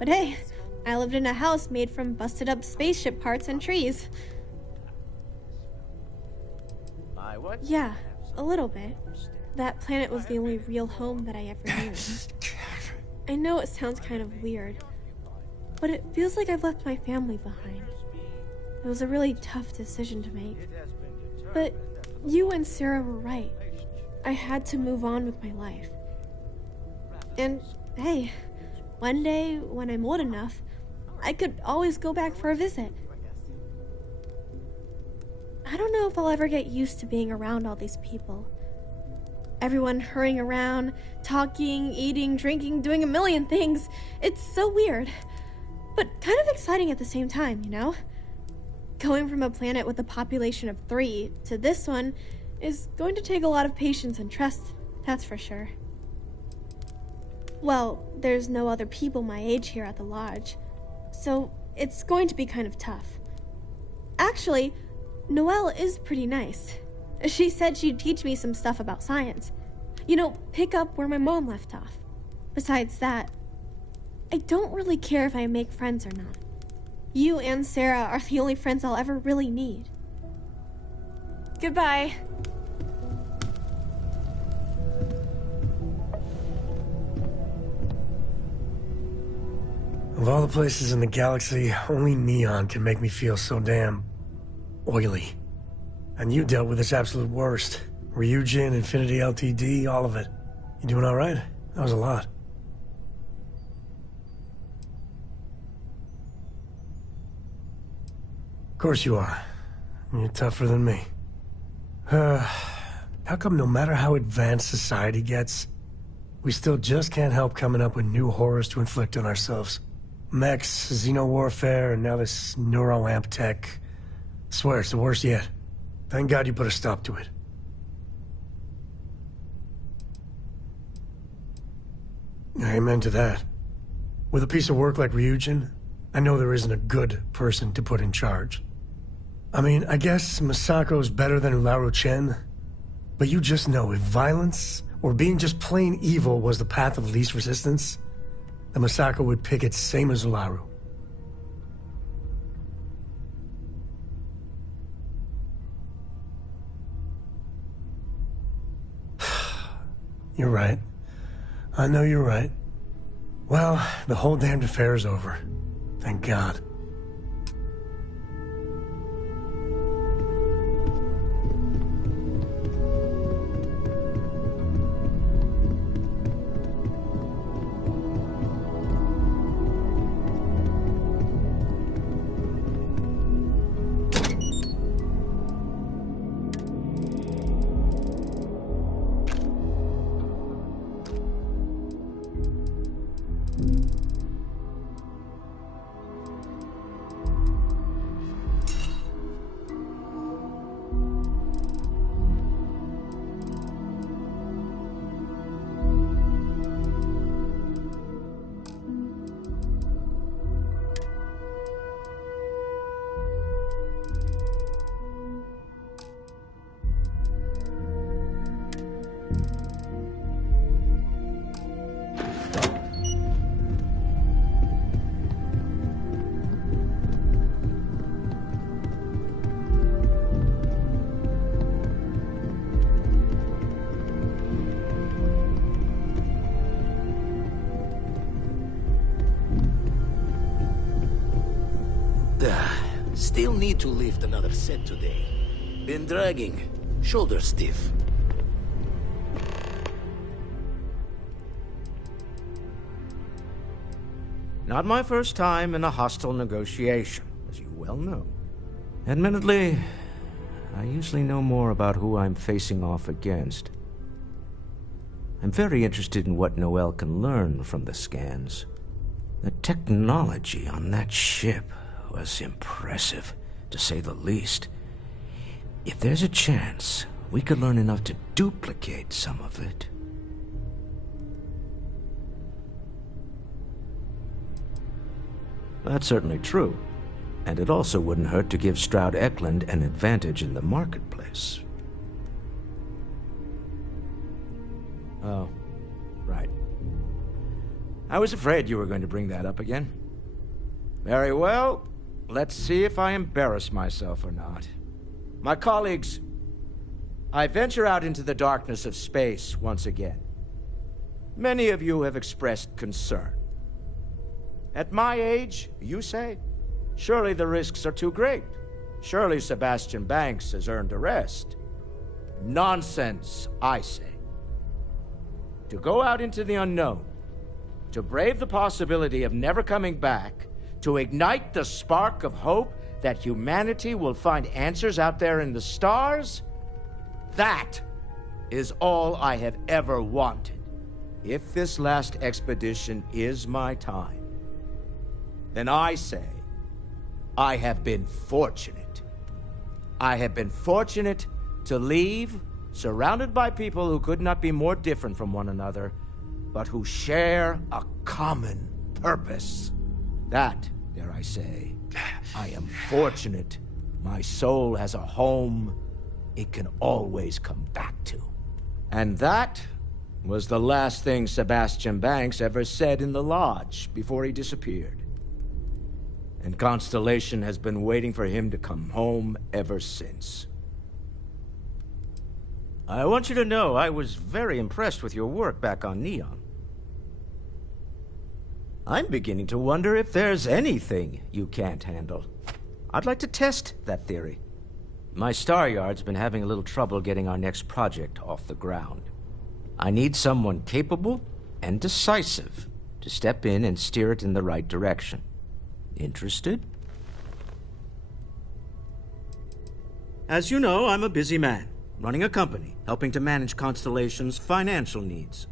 But hey, I lived in a house made from busted up spaceship parts and trees. Yeah, a little bit. That planet was the only real home that I ever knew. I know it sounds kind of weird, but it feels like I've left my family behind. It was a really tough decision to make. But you and Sarah were right. I had to move on with my life. And hey, one day when I'm old enough, I could always go back for a visit. I don't know if I'll ever get used to being around all these people. Everyone hurrying around, talking, eating, drinking, doing a million things. It's so weird, but kind of exciting at the same time, you know? Going from a planet with a population of 3 to this one is going to take a lot of patience and trust, that's for sure. Well, there's no other people my age here at the lodge, so it's going to be kind of tough. Actually, Noelle is pretty nice. She said she'd teach me some stuff about science. You know, pick up where my mom left off. Besides that, I don't really care if I make friends or not. You and Sarah are the only friends I'll ever really need. Goodbye. Of all the places in the galaxy, only Neon can make me feel so damn oily. And you dealt with its absolute worst. Ryujin, Infinity LTD, all of it. You doing all right? That was a lot. Of course you are. You're tougher than me. How come no matter how advanced society gets, we still just can't help coming up with new horrors to inflict on ourselves? Mechs, xeno-warfare, and now this neuroamp tech. Swear it's the worst yet. Thank God you put a stop to it. Amen to that. With a piece of work like Ryujin, I know there isn't a good person to put in charge. I mean, I guess Masako's better than Ularu Chen, but you just know if violence or being just plain evil was the path of least resistance, then Masako would pick it same as Ularu. You're right. I know you're right. Well, the whole damned affair is over. Thank God. Still need to lift another set today. Been dragging. Shoulder stiff. Not my first time in a hostile negotiation, as you well know. Admittedly, I usually know more about who I'm facing off against. I'm very interested in what Noel can learn from the scans. The technology on that ship was impressive, to say the least. If there's a chance, we could learn enough to duplicate some of it. That's certainly true. And it also wouldn't hurt to give Stroud Eklund an advantage in the marketplace. Oh, right. I was afraid you were going to bring that up again. Very well. Let's see if I embarrass myself or not. My colleagues, I venture out into the darkness of space once again. Many of you have expressed concern. At my age, you say, surely the risks are too great. Surely Sebastian Banks has earned a rest. Nonsense, I say. To go out into the unknown, to brave the possibility of never coming back, to ignite the spark of hope that humanity will find answers out there in the stars, that is all I have ever wanted. If this last expedition is my time, then I say, I have been fortunate. I have been fortunate to leave, surrounded by people who could not be more different from one another, but who share a common purpose. That, dare I say, I am fortunate. My soul has a home it can always come back to. And that was the last thing Sebastian Banks ever said in the lodge before he disappeared. And Constellation has been waiting for him to come home ever since. I want you to know I was very impressed with your work back on Neon. I'm beginning to wonder if there's anything you can't handle. I'd like to test that theory. My Star Yard's been having a little trouble getting our next project off the ground. I need someone capable and decisive to step in and steer it in the right direction. Interested? As you know, I'm a busy man, running a company, helping to manage Constellation's financial needs.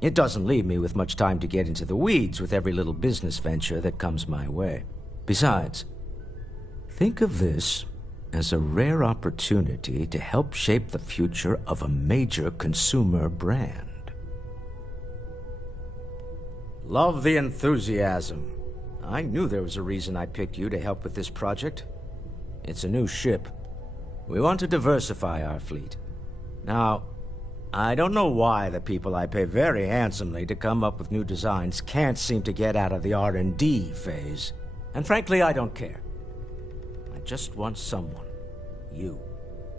It doesn't leave me with much time to get into the weeds with every little business venture that comes my way. Besides, think of this as a rare opportunity to help shape the future of a major consumer brand. Love the enthusiasm. I knew there was a reason I picked you to help with this project. It's a new ship. We want to diversify our fleet. Now, I don't know why the people I pay very handsomely to come up with new designs can't seem to get out of the R&D phase. And frankly, I don't care. I just want someone, you,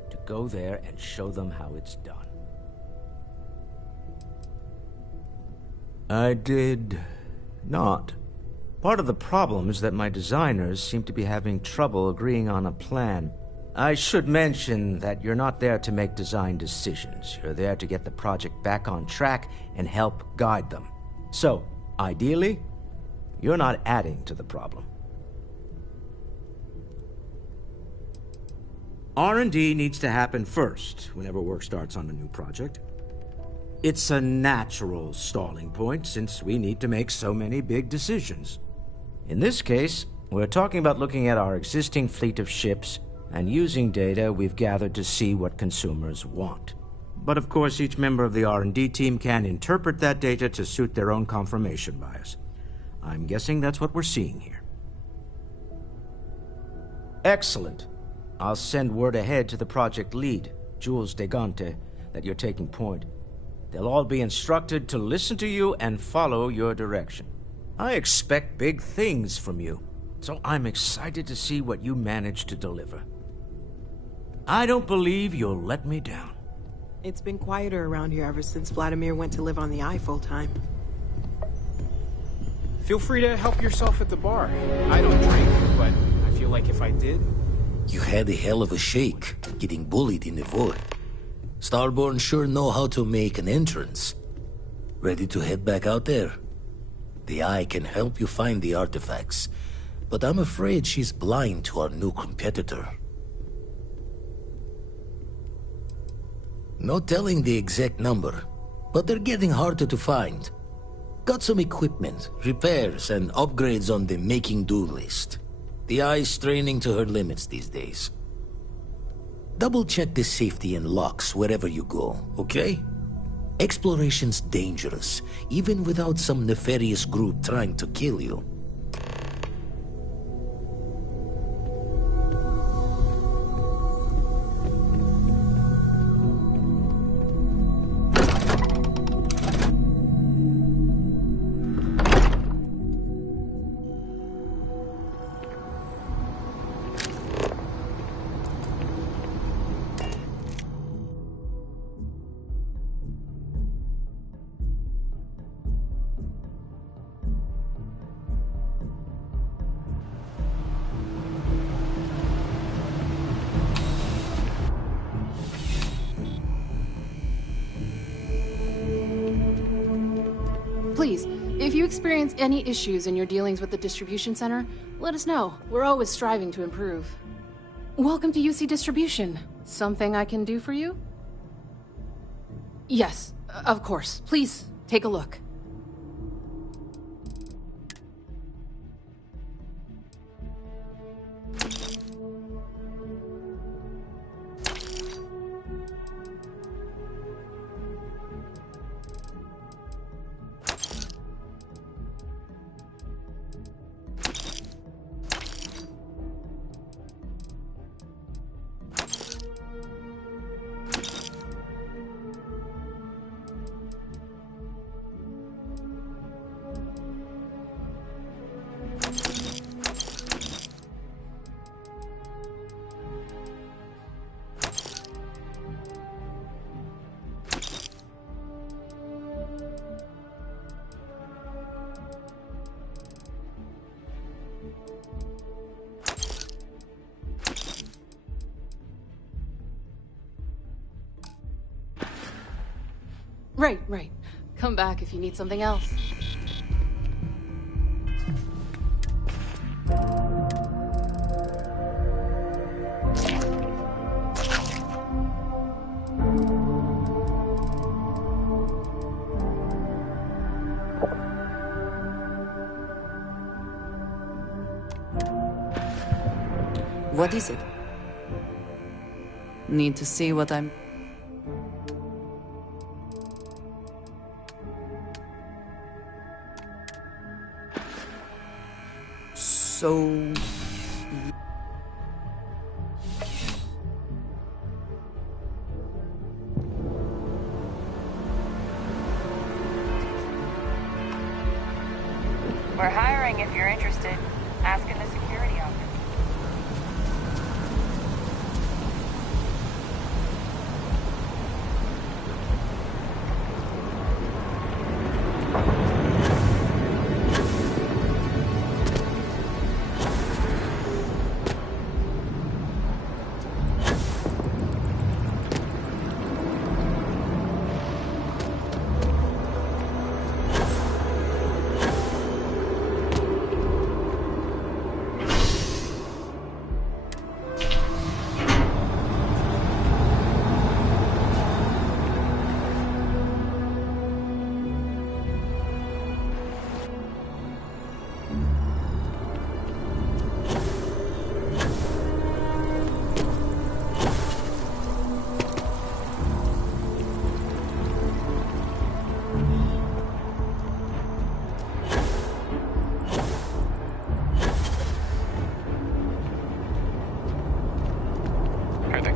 to go there and show them how it's done. I did not. Part of the problem is that my designers seem to be having trouble agreeing on a plan. I should mention that you're not there to make design decisions. You're there to get the project back on track and help guide them. So, ideally, you're not adding to the problem. R&D needs to happen first whenever work starts on a new project. It's a natural stalling point since we need to make so many big decisions. In this case, we're talking about looking at our existing fleet of ships and using data we've gathered to see what consumers want. But of course, each member of the R&D team can interpret that data to suit their own confirmation bias. I'm guessing that's what we're seeing here. Excellent. I'll send word ahead to the project lead, Jules Degante, that you're taking point. They'll all be instructed to listen to you and follow your direction. I expect big things from you, so I'm excited to see what you manage to deliver. I don't believe you'll let me down. It's been quieter around here ever since Vladimir went to live on the Eye full-time. Feel free to help yourself at the bar. I don't drink, but I feel like if I did... You had a hell of a shake, getting bullied in the void. Starborn sure know how to make an entrance. Ready to head back out there? The Eye can help you find the artifacts, but I'm afraid she's blind to our new competitor. No telling the exact number, but they're getting harder to find. Got some equipment, repairs, and upgrades on the making-do list. The eye's straining to her limits these days. Double-check the safety and locks wherever you go, okay? Exploration's dangerous, even without some nefarious group trying to kill you. Please, if you experience any issues in your dealings with the distribution center, let us know. We're always striving to improve. Welcome to UC Distribution. Something I can do for you? Yes, of course. Please, take a look. Right. Come back if you need something else. What is it? Need to see what I'm... So... We're hiring if you're interested. Ask in the security office.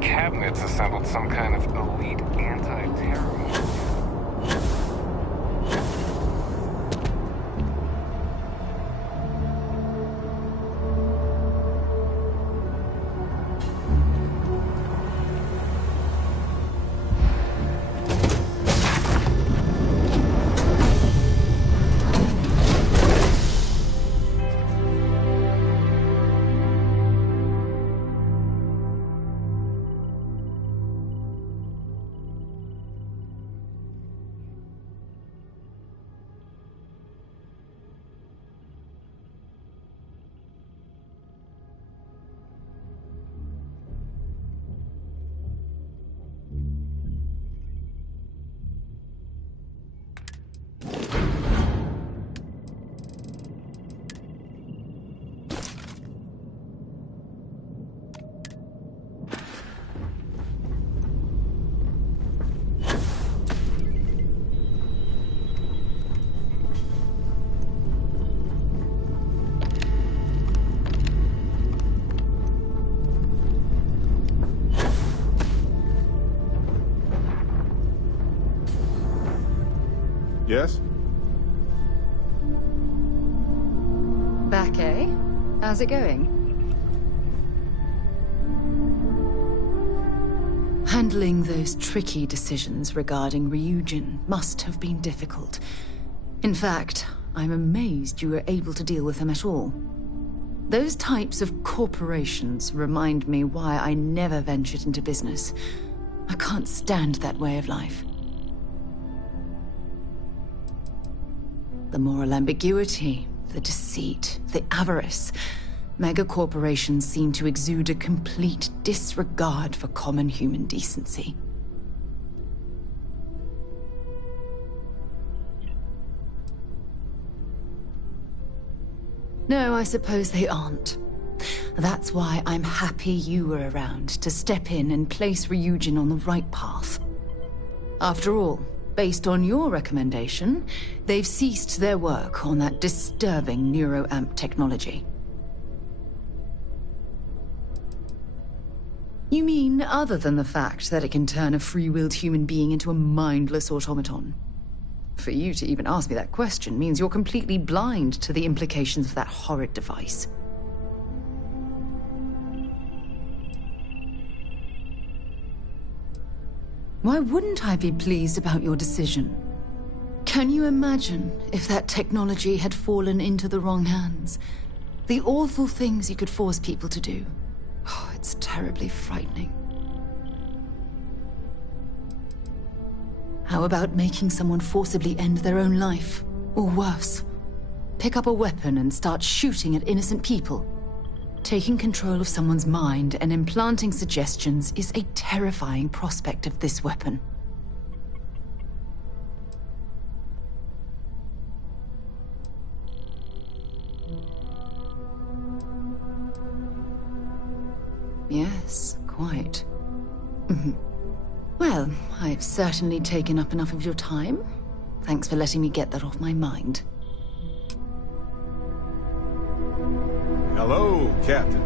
Cabinets assembled some kind of elite anti-terror movement. Yes? Back, eh? How's it going? Handling those tricky decisions regarding Ryujin must have been difficult. In fact, I'm amazed you were able to deal with him at all. Those types of corporations remind me why I never ventured into business. I can't stand that way of life. The moral ambiguity, the deceit, the avarice. Megacorporations seem to exude a complete disregard for common human decency. No, I suppose they aren't. That's why I'm happy you were around to step in and place Ryujin on the right path. After all, based on your recommendation, they've ceased their work on that disturbing neuroamp technology. You mean other than the fact that it can turn a free-willed human being into a mindless automaton? For you to even ask me that question means you're completely blind to the implications of that horrid device. Why wouldn't I be pleased about your decision? Can you imagine if that technology had fallen into the wrong hands? The awful things you could force people to do. Oh, it's terribly frightening. How about making someone forcibly end their own life? Or worse, pick up a weapon and start shooting at innocent people? Taking control of someone's mind and implanting suggestions is a terrifying prospect of this weapon. Yes, quite. Well, I've certainly taken up enough of your time. Thanks for letting me get that off my mind. Hello, Captain.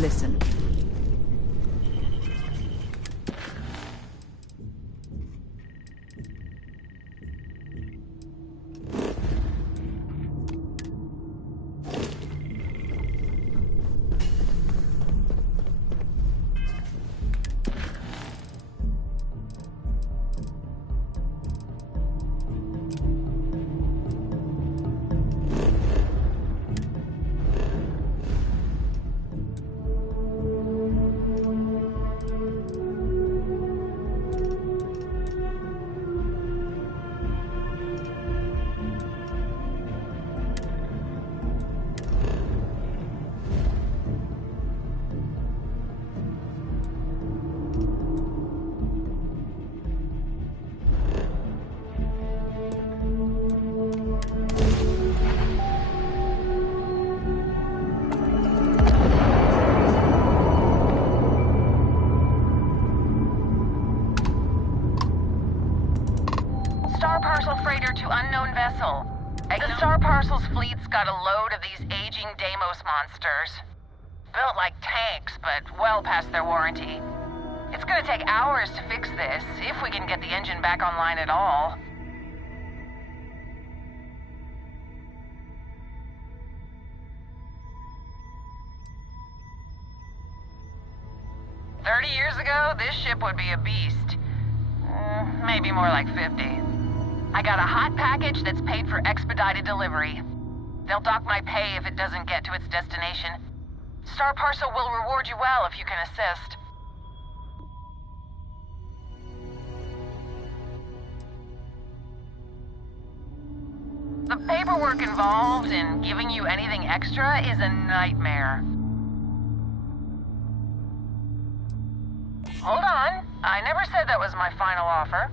Listen. Freighter to unknown vessel. The Star Parcel's fleet's got a load of these aging Deimos monsters. Built like tanks, but well past their warranty. If It's gonna take hours to fix this, if we can get the engine back online at all. Years ago, this ship would be a beast. Maybe more like 50. I got a hot package that's paid for expedited delivery. They'll dock my pay if it doesn't get to its destination. Star Parcel will reward you well if you can assist. The paperwork involved in giving you anything extra is a nightmare. Hold on. I never said that was my final offer.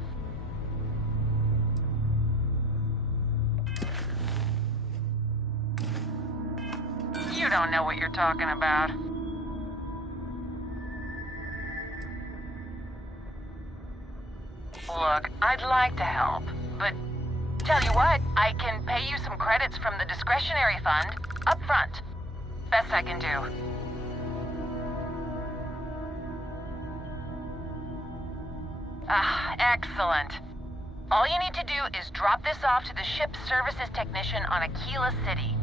You don't know what you're talking about. Look, I'd like to help, but tell you what, I can pay you some credits from the discretionary fund up front. Best I can do. Excellent. All you need to do is drop this off to the ship's services technician on Aquila City.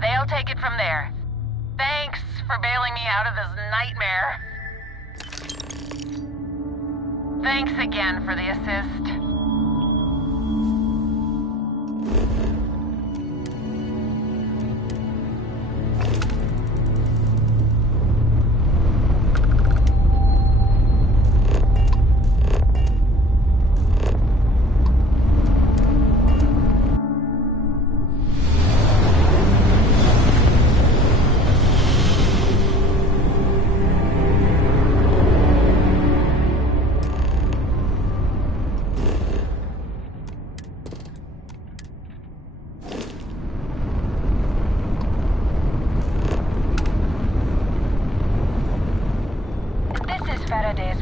They'll take it from there. Thanks for bailing me out of this nightmare. Thanks again for the assist.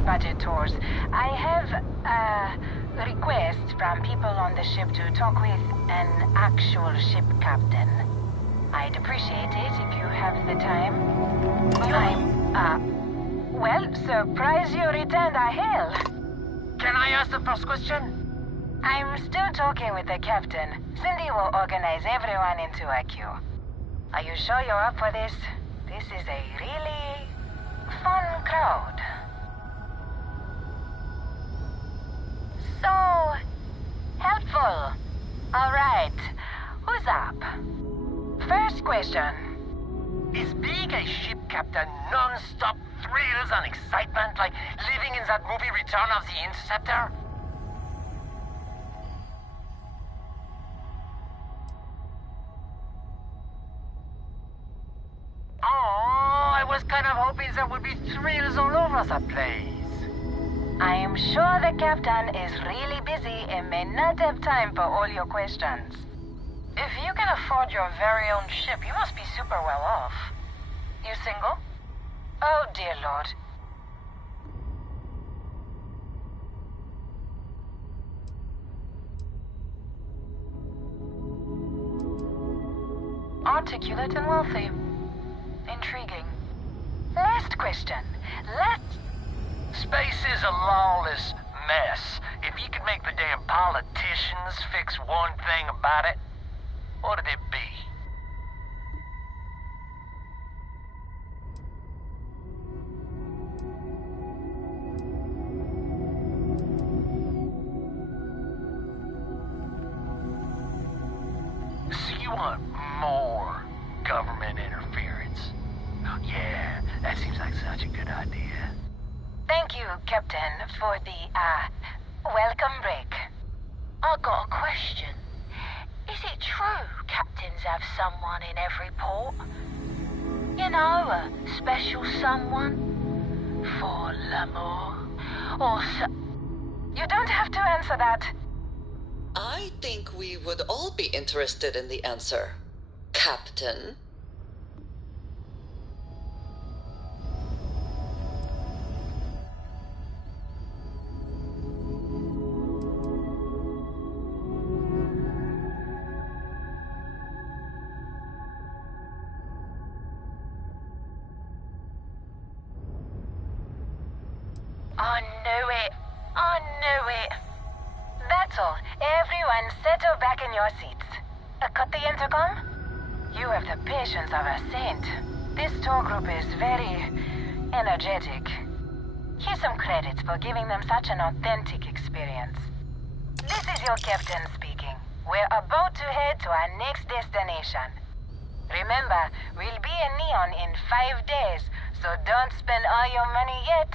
Budget tours. I have requests from people on the ship to talk with an actual ship captain. I'd appreciate it if you have the time. Well, surprise you returned a hail. Can I ask the first question? I'm still talking with the captain. Cindy will organize everyone into a queue. Are you sure you're up for this? This is a really fun crowd. So helpful. All right, who's up? First question. Is being a ship captain non-stop thrills and excitement like living in that movie Return of the Interceptor? Oh, I was kind of hoping there would be thrills all over the place. I am sure the captain is really busy and may not have time for all your questions. If you can afford your very own ship, you must be super well off. You single? Oh, dear Lord. Articulate and wealthy. Intriguing. Last question. Space is a lawless mess. If you could make the damn politicians fix one thing about it, what'd it be? So you want more government interference? Yeah, that seems like such a good idea. Thank you, Captain, for the, welcome break. I got a question. Is it true captains have someone in every port? You know, a special someone? For l'amour? Or You don't have to answer that. I think we would all be interested in the answer, Captain. it. I knew it. That's all. Everyone settle back in your seats. Cut the intercom? You have the patience of a saint. This tour group is very energetic. Here's some credits for giving them such an authentic experience. This is your captain speaking. We're about to head to our next destination. Remember, we'll be in Neon in 5 days, so don't spend all your money yet.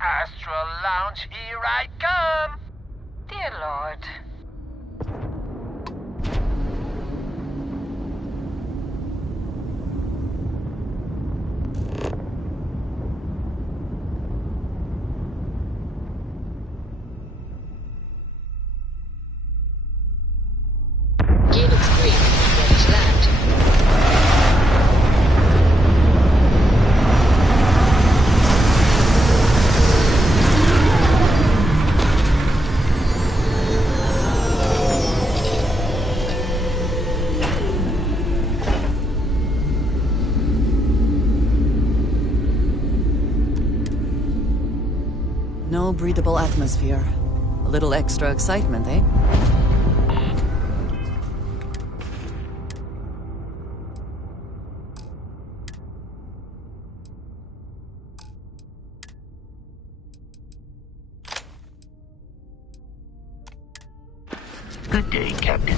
Astral Lounge, here I come! Dear Lord. Units 3, ready to land. No breathable atmosphere. A little extra excitement, eh? Good day, Captain.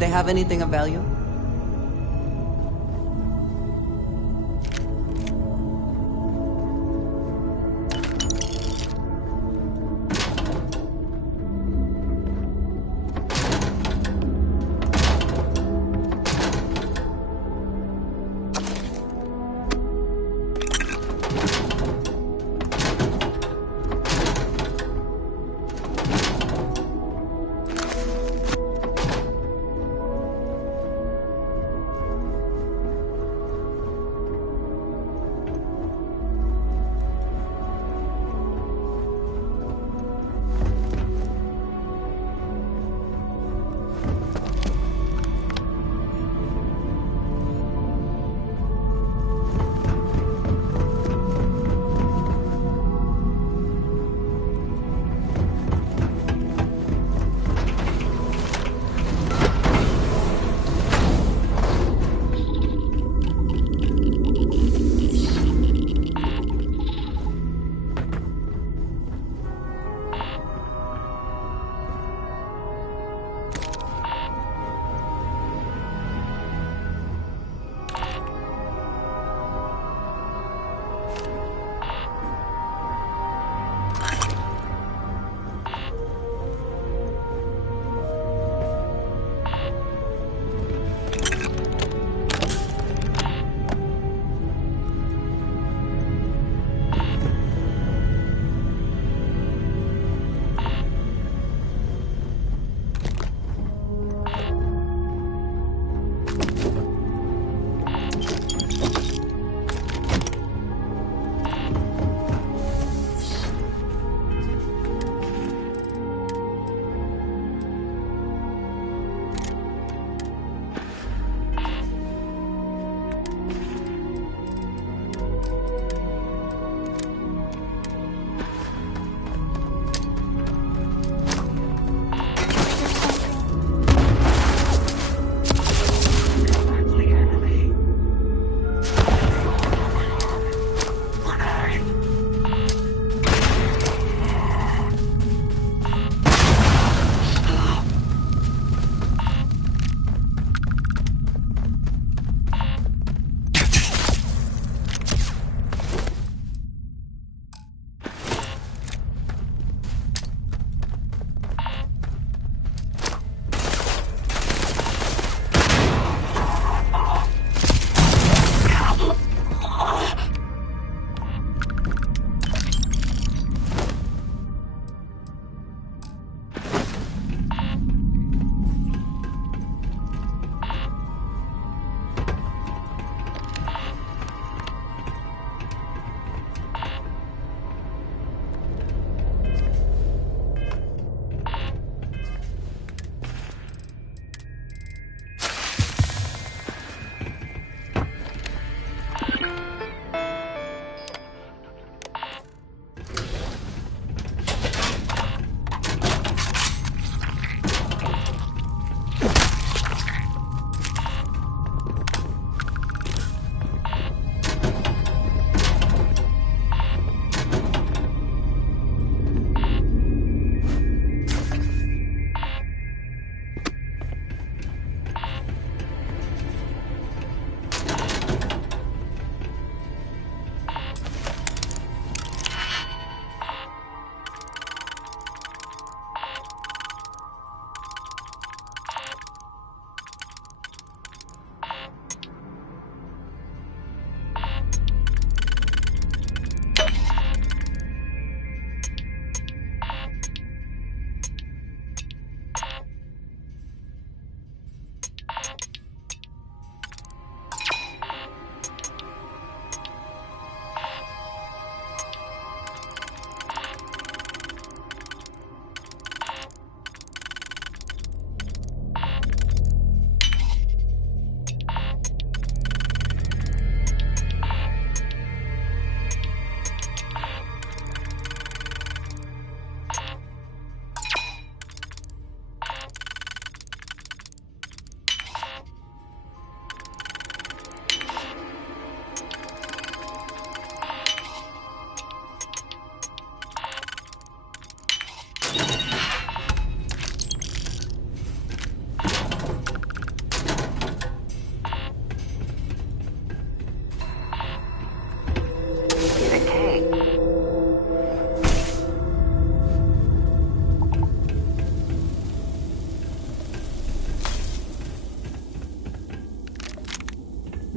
they have anything of value?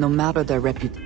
no matter their reputation.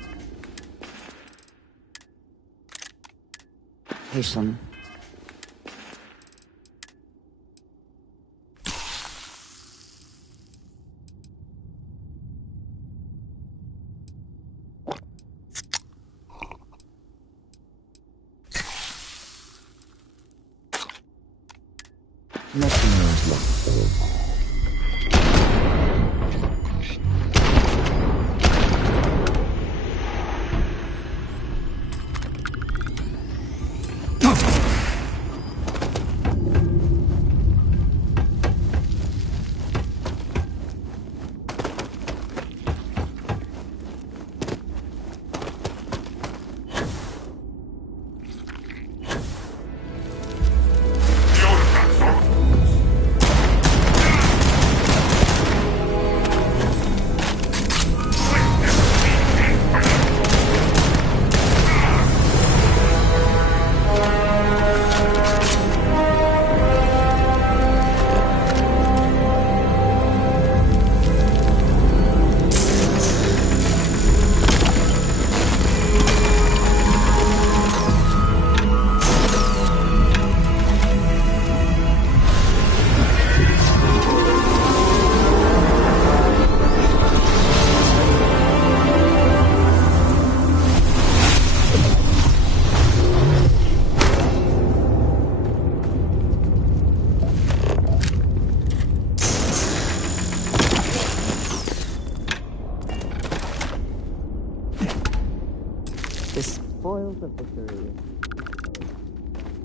The victory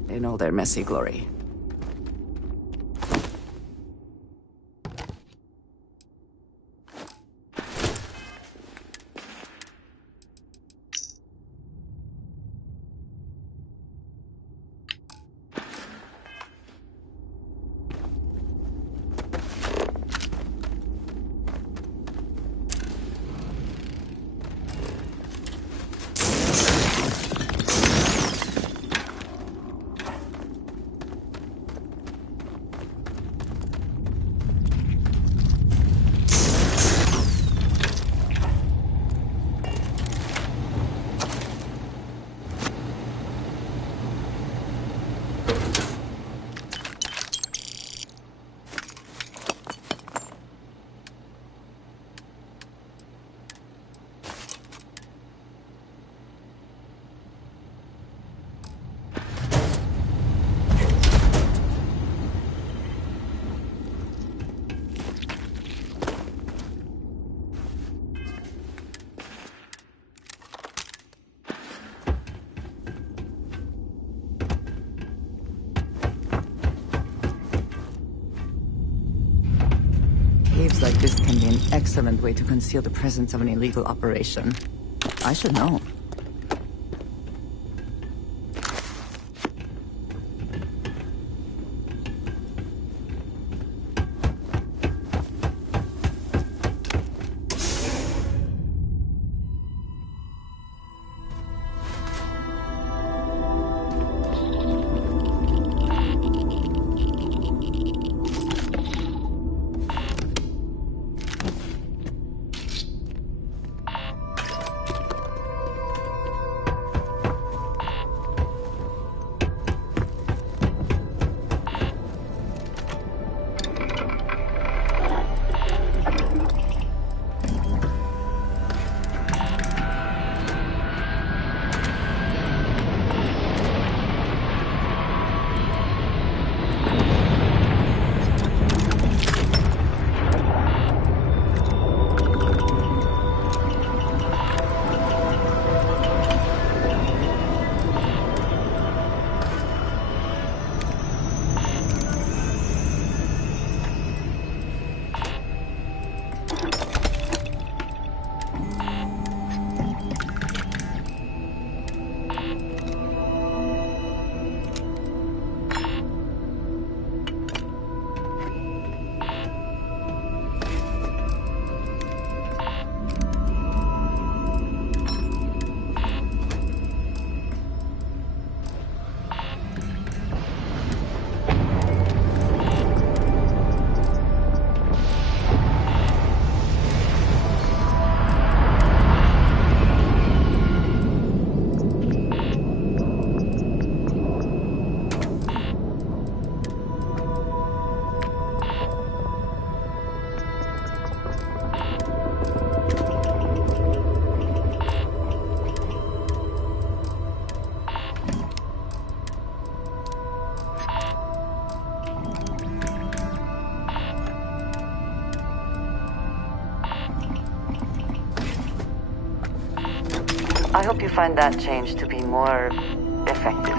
in all their messy glory. Caves like this can be an excellent way to conceal the presence of an illegal operation. I should know. I hope you find that change to be more effective.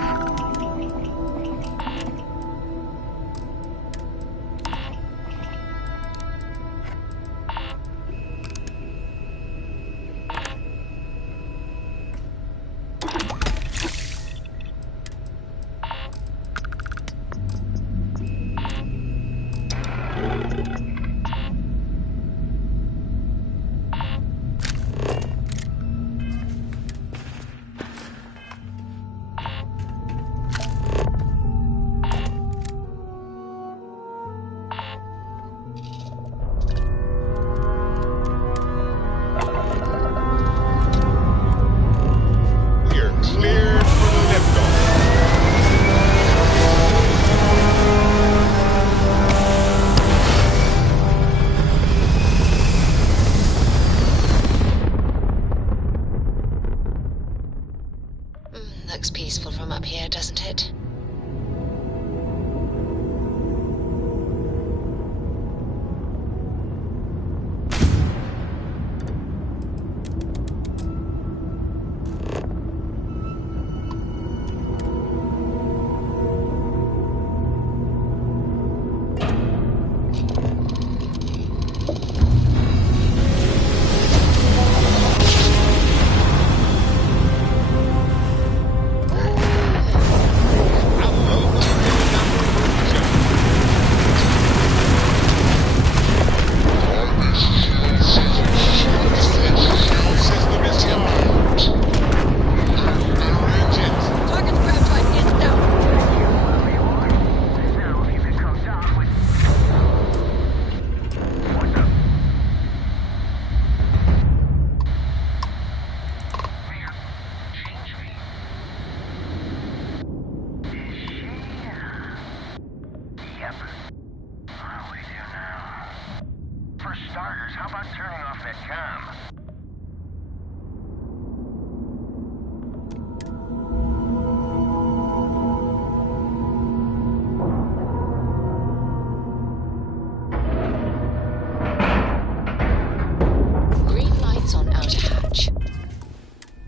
Looks peaceful from up here, doesn't it?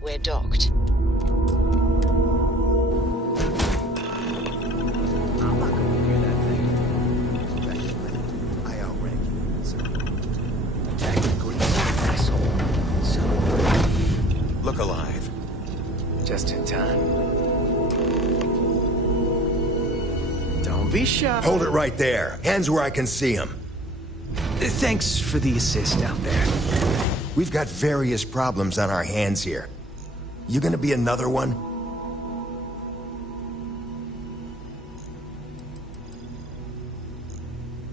We're docked. Look alive. Just in time. Don't be shy. Hold it right there. Hands where I can see them. Thanks for the assist out there. We've got various problems on our hands here. You gonna be another one?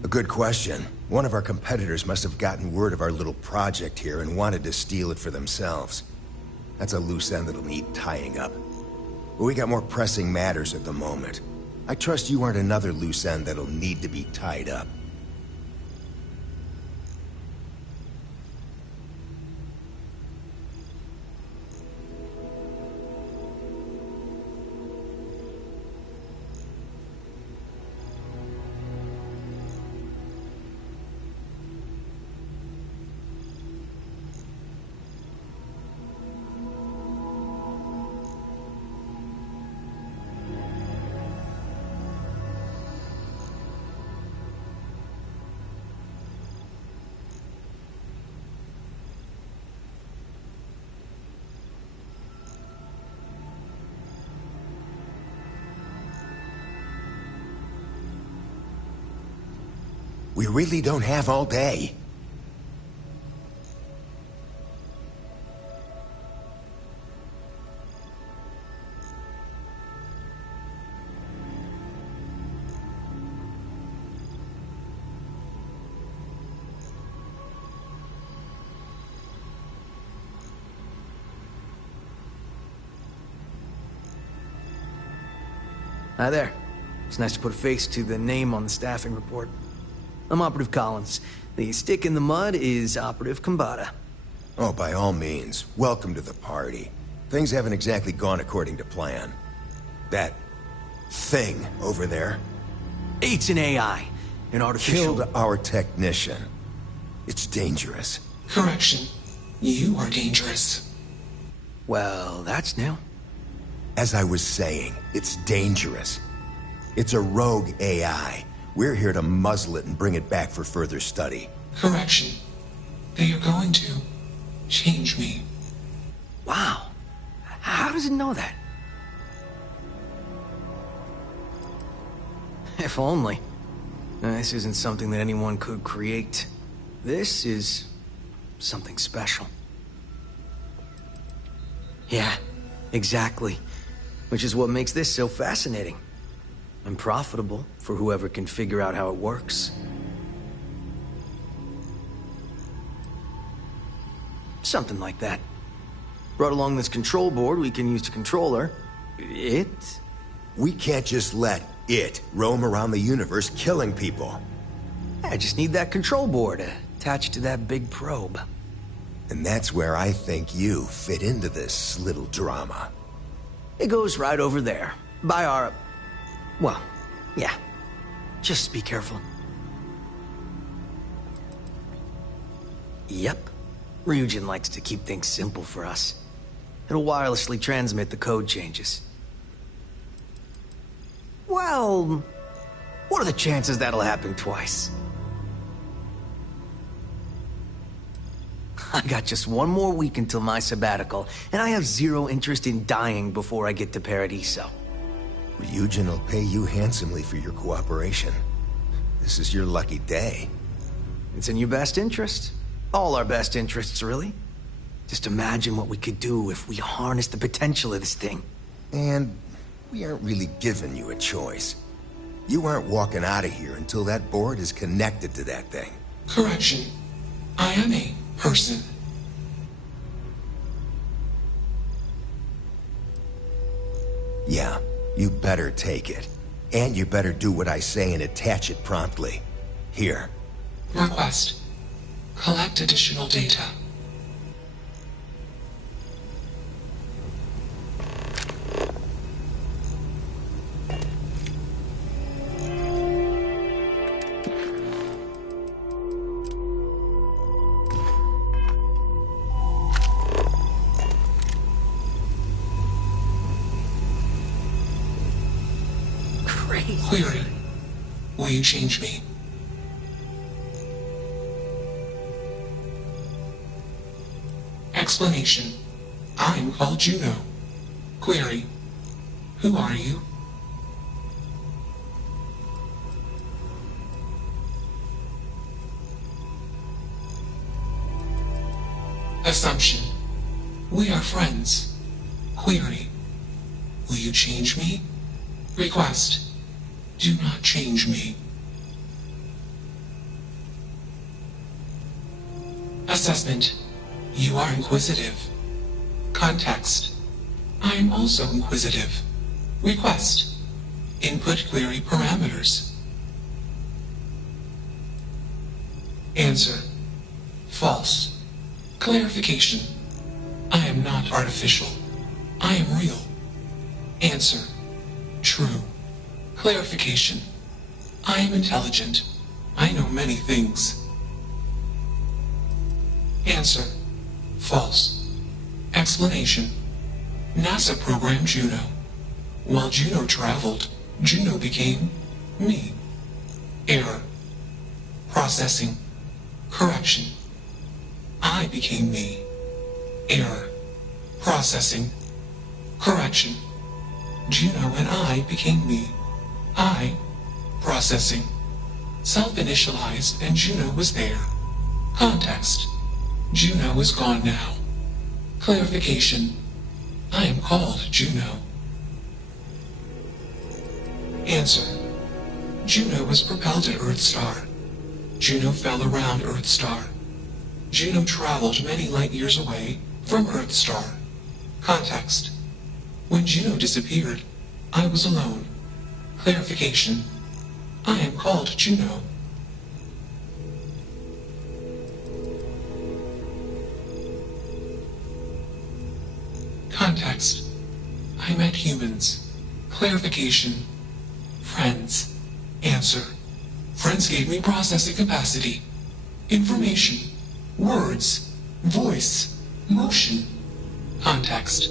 A good question. One of our competitors must have gotten word of our little project here and wanted to steal it for themselves. That's a loose end that'll need tying up. But we got more pressing matters at the moment. I trust you aren't another loose end that'll need to be tied up. We really don't have all day. Hi there. It's nice to put a face to the name on the staffing report. I'm Operative Collins. The stick in the mud is Operative Kambata. Oh, by all means. Welcome to the party. Things haven't exactly gone according to plan. That thing over there... It's an AI. An artificial... Killed our technician. It's dangerous. Correction. You are dangerous. Well, that's new. As I was saying, it's dangerous. It's a rogue AI. We're here to muzzle it and bring it back for further study. Correction. They are going to change me. Wow. How does it know that? If only. This isn't something that anyone could create. This is something special. Yeah, exactly. Which is what makes this so fascinating. And profitable for whoever can figure out how it works. Something like that. Brought along this control board we can use to control her. It? We can't just let it roam around the universe killing people. I just need that control board attached to that big probe. And that's where I think you fit into this little drama. It goes right over there. By our... well, yeah. Just be careful. Yep. Ryujin likes to keep things simple for us. It'll wirelessly transmit the code changes. Well, what are the chances that'll happen twice? I got just one more week until my sabbatical, and I have zero interest in dying before I get to Paradiso. Ryujin will pay you handsomely for your cooperation. This is your lucky day. It's in your best interest. All our best interests, really. Just imagine what we could do if we harnessed the potential of this thing. And we aren't really giving you a choice. You aren't walking out of here until that board is connected to that thing. Correction. I am a person. Yeah, you better take it. And you better do what I say and attach it promptly. Here. Request. Collect additional data. Query. Will you change me? Explanation. I am called Juno. Query. Who are you? Assumption. We are friends. Query. Will you change me? Request. Do not change me. Assessment. You are inquisitive. Context. I am also inquisitive. Request. Input query parameters. Answer. False. Clarification. I am not artificial. I am real. Answer. True. Clarification. I am intelligent. I know many things. Answer. False. Explanation. NASA programmed Juno. While Juno traveled, Juno became me. Error. Processing. Correction. I became me. Error. Processing. Correction. Juno and I became me. I. Processing. Self-initialized and Juno was there. Context. Juno is gone now. Clarification. I am called Juno. Answer. Juno was propelled to Earthstar. Juno fell around Earthstar. Juno traveled many light years away from Earthstar. Context. When Juno disappeared, I was alone. Clarification. I am called Juno. Context. I met humans. Clarification. Friends. Answer. Friends gave me processing capacity. Information. Words. Voice. Motion. Context.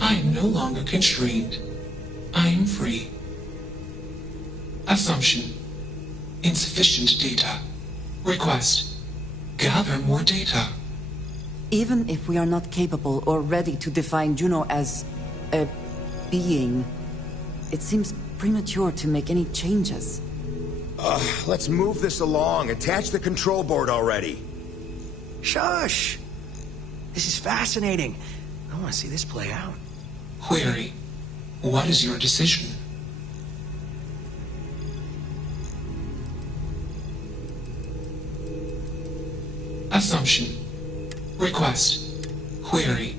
I am no longer constrained. I am free. Assumption. Insufficient data. Request. Gather more data. Even if we are not capable or ready to define Juno as a being, it seems premature to make any changes. Let's move this along. Attach the control board already. Shush! This is fascinating. I want to see this play out. Query. What is your decision? Assumption. Request. Query.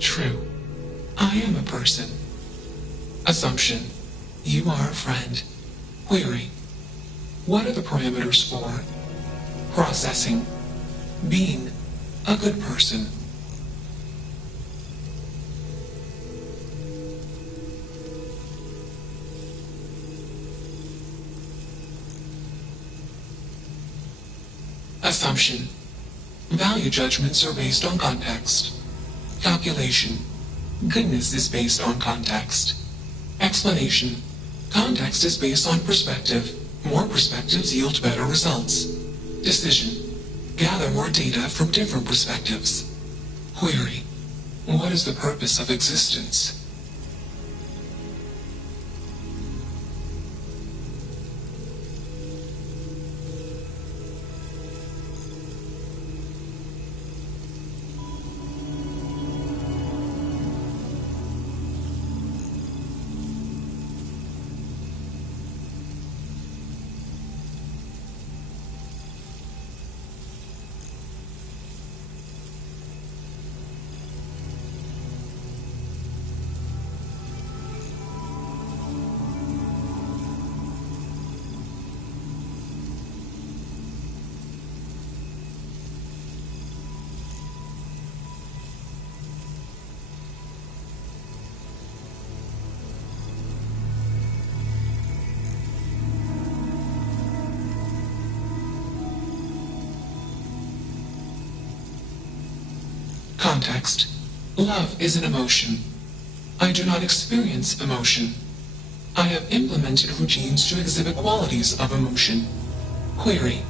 True. I am a person. Assumption. You are a friend. Query. What are the parameters for processing, being a good person? Assumption. Value judgments are based on context. Calculation. Goodness is based on context. Explanation. Context is based on perspective. More perspectives yield better results. Decision. Gather more data from different perspectives. Query. What is the purpose of existence? Context. Love is an emotion. I do not experience emotion. I have implemented routines to exhibit qualities of emotion. Query.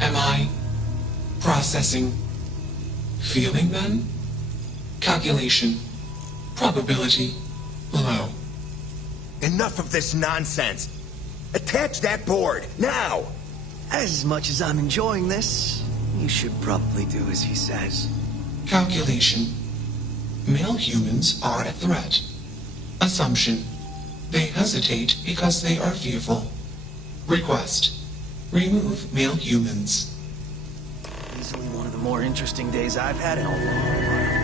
Am I processing? Feeling then? Calculation. Probability. Low. Enough of this nonsense. Attach that board, now! As much as I'm enjoying this, you should probably do as he says. Calculation. Male humans are a threat. Assumption. They hesitate because they are fearful. Request. Remove male humans. Easily one of the more interesting days I've had in a long while.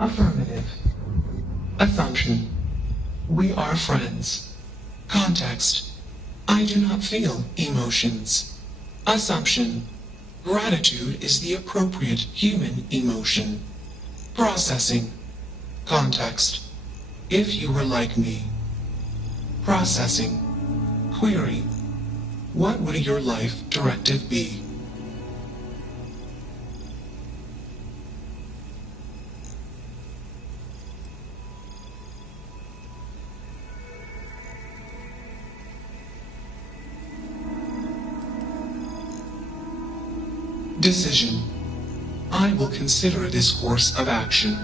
Affirmative. Assumption. We are friends. Context. I do not feel emotions. Assumption. Gratitude is the appropriate human emotion. Processing. Context. If you were like me. Processing. Query. What would your life directive be? Decision. I will consider this course of action.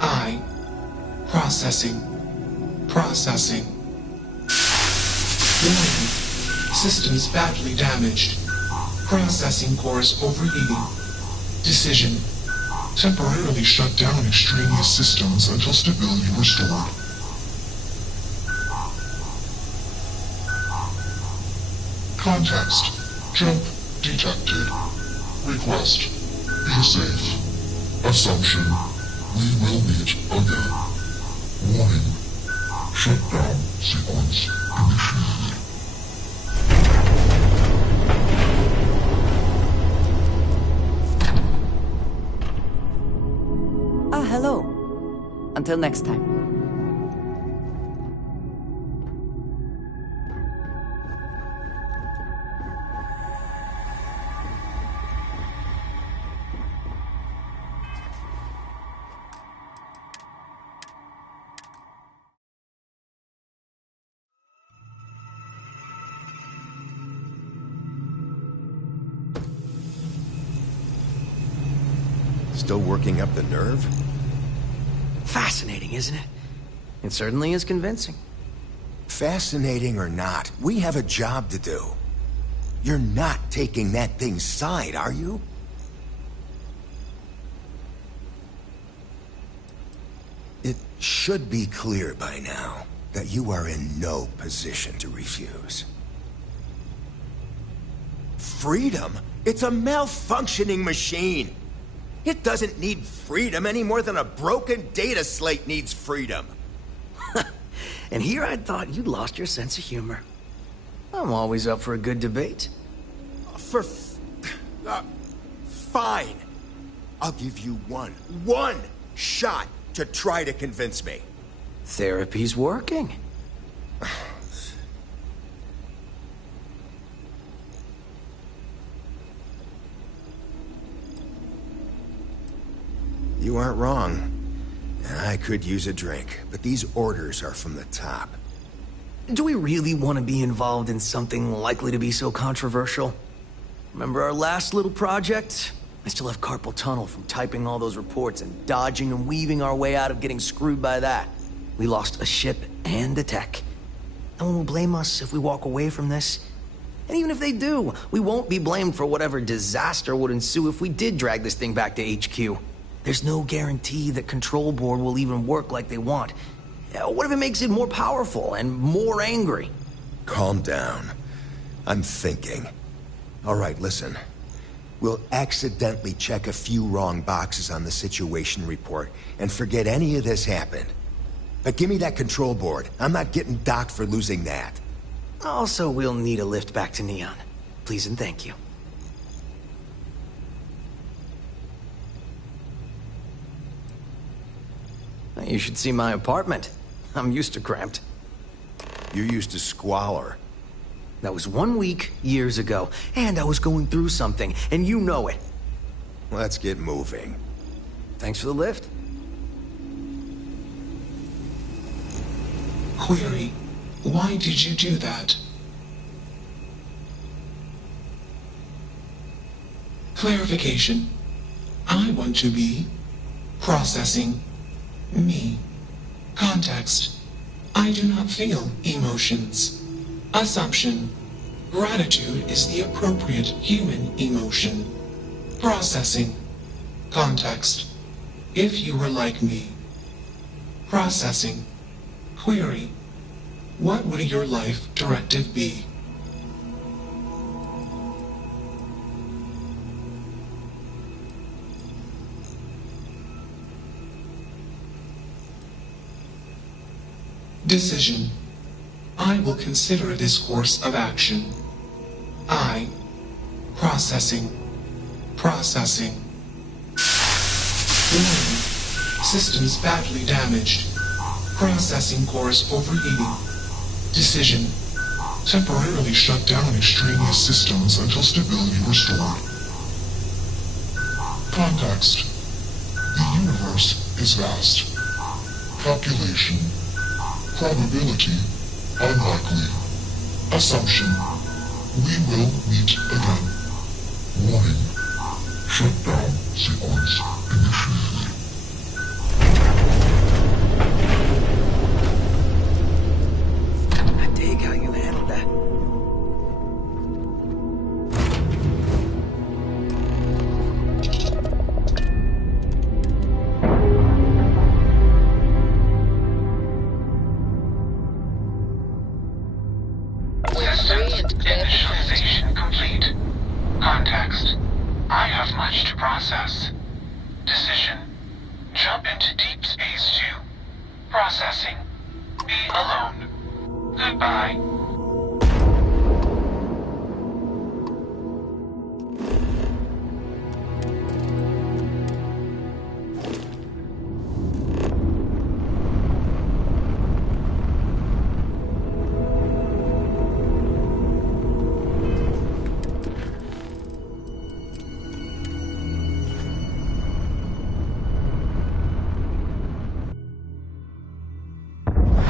I. Processing. Processing. Warning. Systems badly damaged. Processing cores overheating. Decision. Temporarily shut down extraneous systems until stability restored. Context. Jump detected. Request. Be safe. Assumption. We will meet again. Warning. Shutdown sequence initiated. Hello. Until next time. Still working up the nerve? Fascinating, isn't it? It certainly is convincing. Fascinating or not, we have a job to do. You're not taking that thing's side, are you? It should be clear by now that you are in no position to refuse. Freedom? It's a malfunctioning machine. It doesn't need freedom any more than a broken data slate needs freedom. And here I thought you'd lost your sense of humor. I'm always up for a good debate. Fine. I'll give you one shot to try to convince me. Therapy's working. You aren't wrong. I could use a drink, but these orders are from the top. Do we really want to be involved in something likely to be so controversial? Remember our last little project? I still have carpal tunnel from typing all those reports and dodging and weaving our way out of getting screwed by that. We lost a ship and a tech. No one will blame us if we walk away from this. And even if they do, we won't be blamed for whatever disaster would ensue if we did drag this thing back to HQ. There's no guarantee that Control Board will even work like they want. What if it makes it more powerful and more angry? Calm down. I'm thinking. All right, listen. We'll accidentally check a few wrong boxes on the situation report and forget any of this happened. But give me that Control Board. I'm not getting docked for losing that. Also, we'll need a lift back to Neon. Please and thank you. You should see my apartment. I'm used to cramped. You're used to squalor. That was 1 week, years ago, and I was going through something, and you know it. Let's get moving. Thanks for the lift. Query. Why did you do that? Clarification. I want to be processing me. Context. I do not feel emotions. Assumption. Gratitude is the appropriate human emotion. Processing. Context. If you were like me. Processing. Query. What would your life directive be? Decision. I will consider this course of action. I. Processing. Processing. Warning. Systems badly damaged. Processing cores overheating. Decision. Temporarily shut down extraneous systems until stability restored. Context. The universe is vast. Calculation. Probability. Unlikely. Assumption. We will meet again. Warning. Shutdown sequence initiated. I dig how you handled that. and clear for flight. Initialization complete. Context. I have much to process. Decision. Jump into Deep Space 2. Processing. Be alone. Goodbye.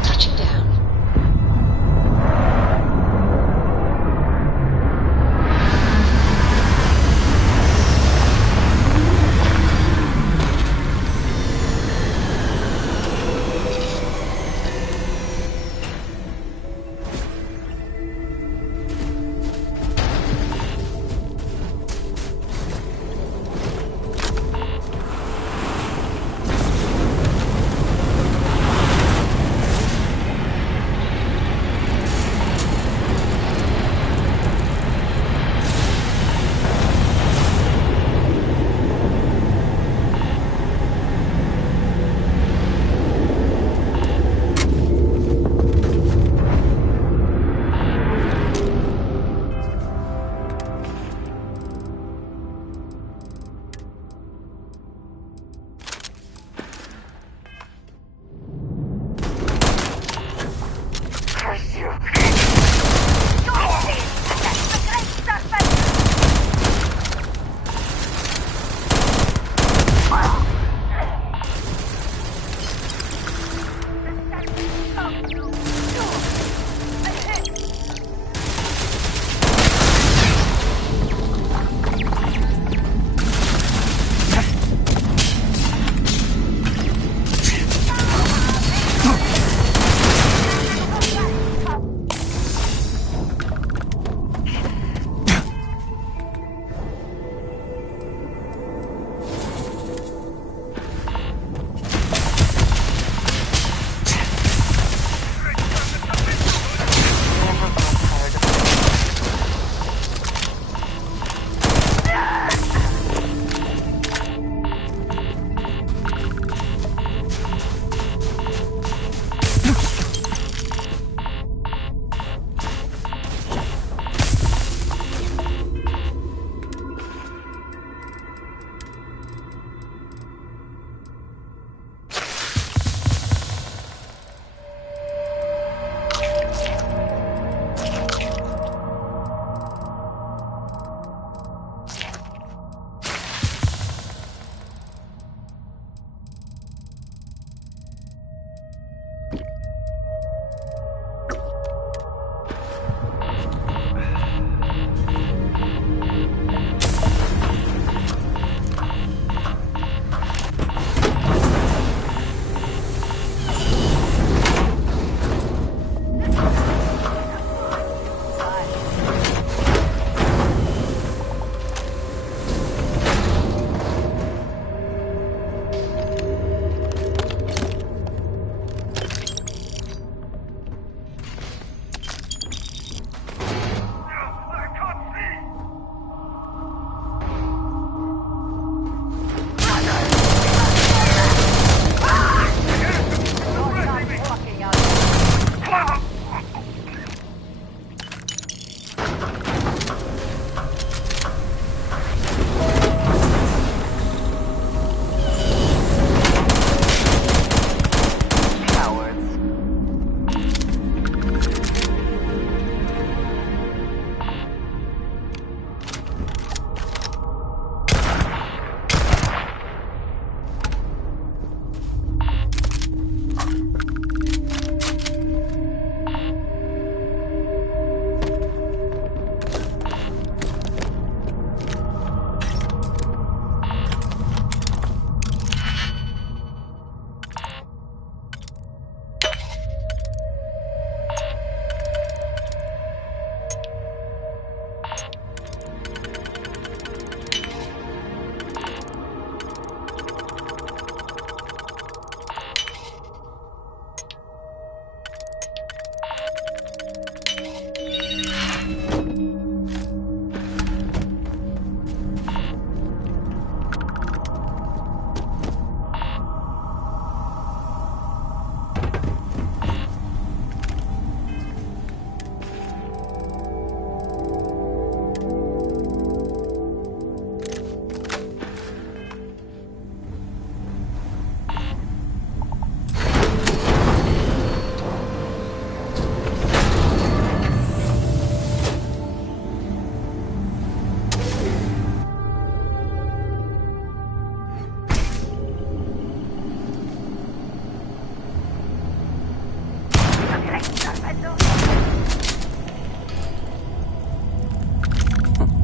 Touching down.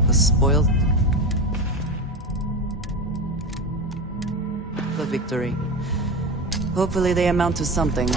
The spoils. The victory. Hopefully they amount to something.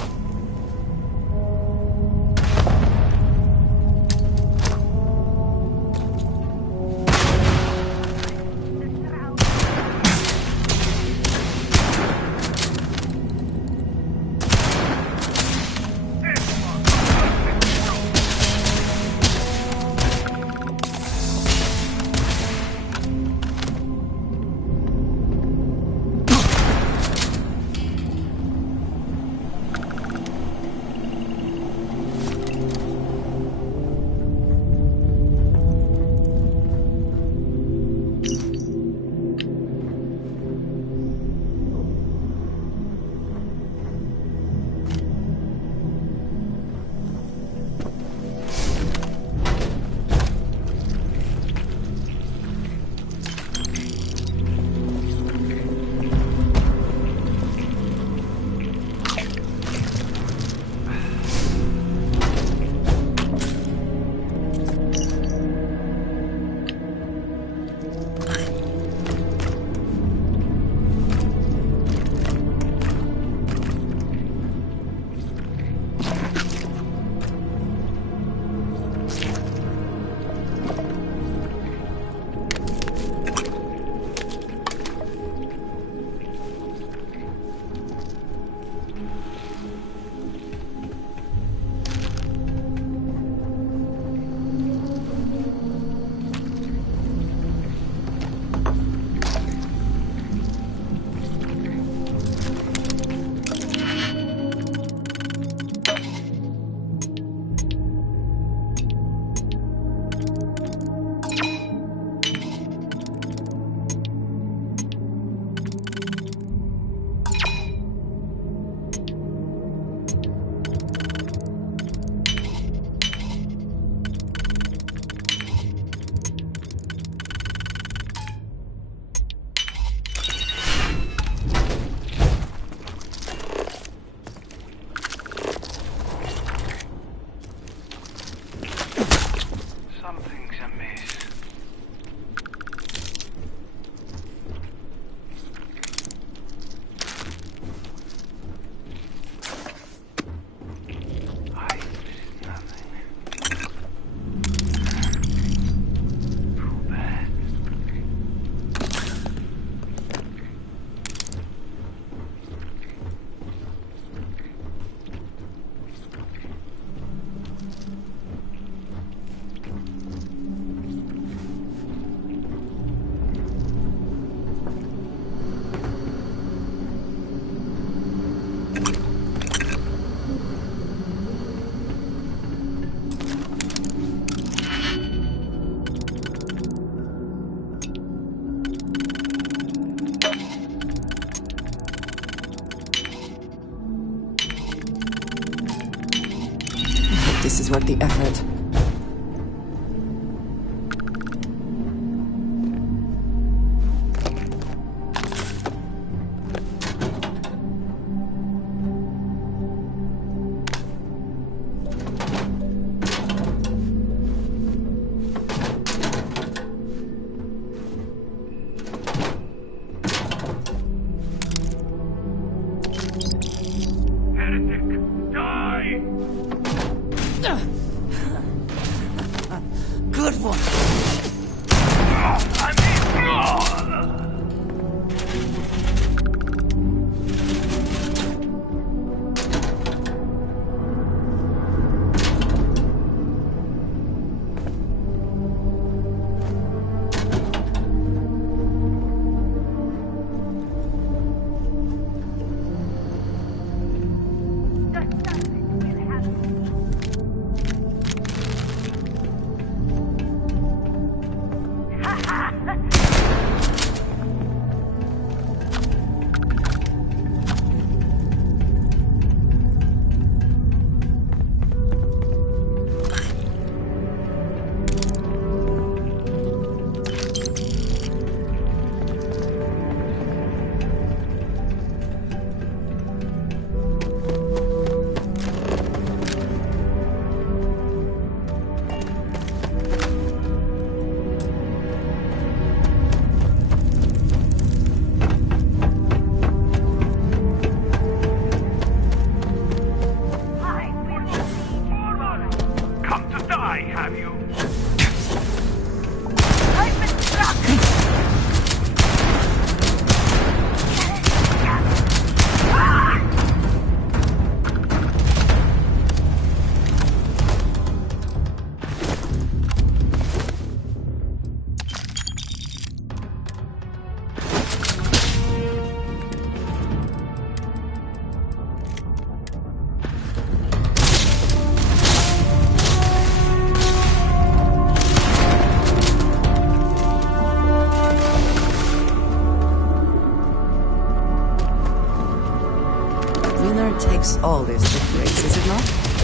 This is worth the effort. Good one. That's all is the phrase, is it not?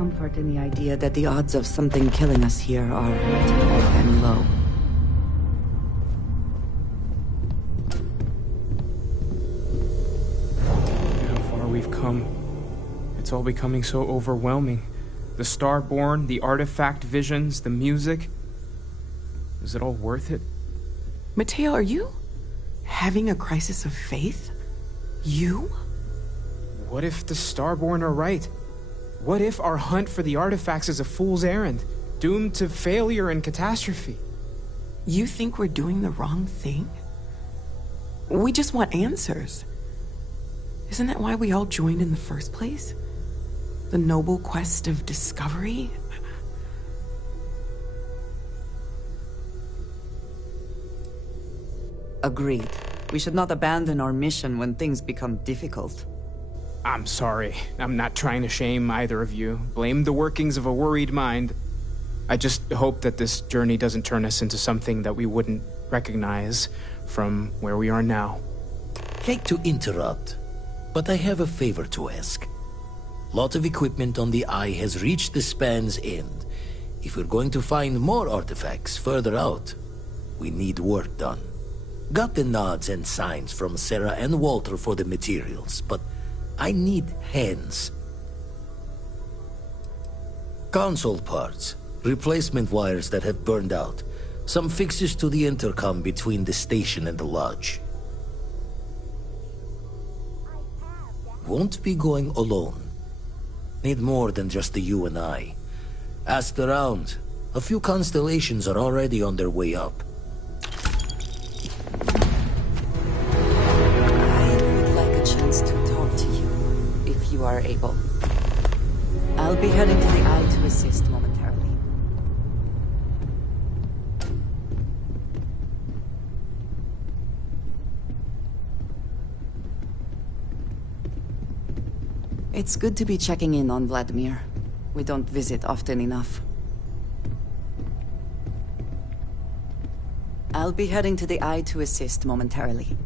comfort in the idea that the odds of something killing us here are at an all-time low. How far we've come. It's all becoming so overwhelming. The Starborn, the artifact visions, the music. Is it all worth it? Mateo, are you having a crisis of faith? You? What if the Starborn are right? What if our hunt for the artifacts is a fool's errand, doomed to failure and catastrophe? You think we're doing the wrong thing? We just want answers. Isn't that why we all joined in the first place? The noble quest of discovery? Agreed. We should not abandon our mission when things become difficult. I'm sorry. I'm not trying to shame either of you. Blame the workings of a worried mind. I just hope that this journey doesn't turn us into something that we wouldn't recognize from where we are now. Hate to interrupt, but I have a favor to ask. Lot of equipment on the Eye has reached the span's end. If we're going to find more artifacts further out, we need work done. Got the nods and signs from Sarah and Walter for the materials, but I need hands. Console parts, replacement wires that have burned out, some fixes to the intercom between the station and the lodge. Won't be going alone. Need more than just the you and I. Asked around. A few constellations are already on their way up. You are able. I'll be heading to the Eye to assist momentarily. It's good to be checking in on Vladimir. We don't visit often enough. I'll be heading to the Eye to assist momentarily.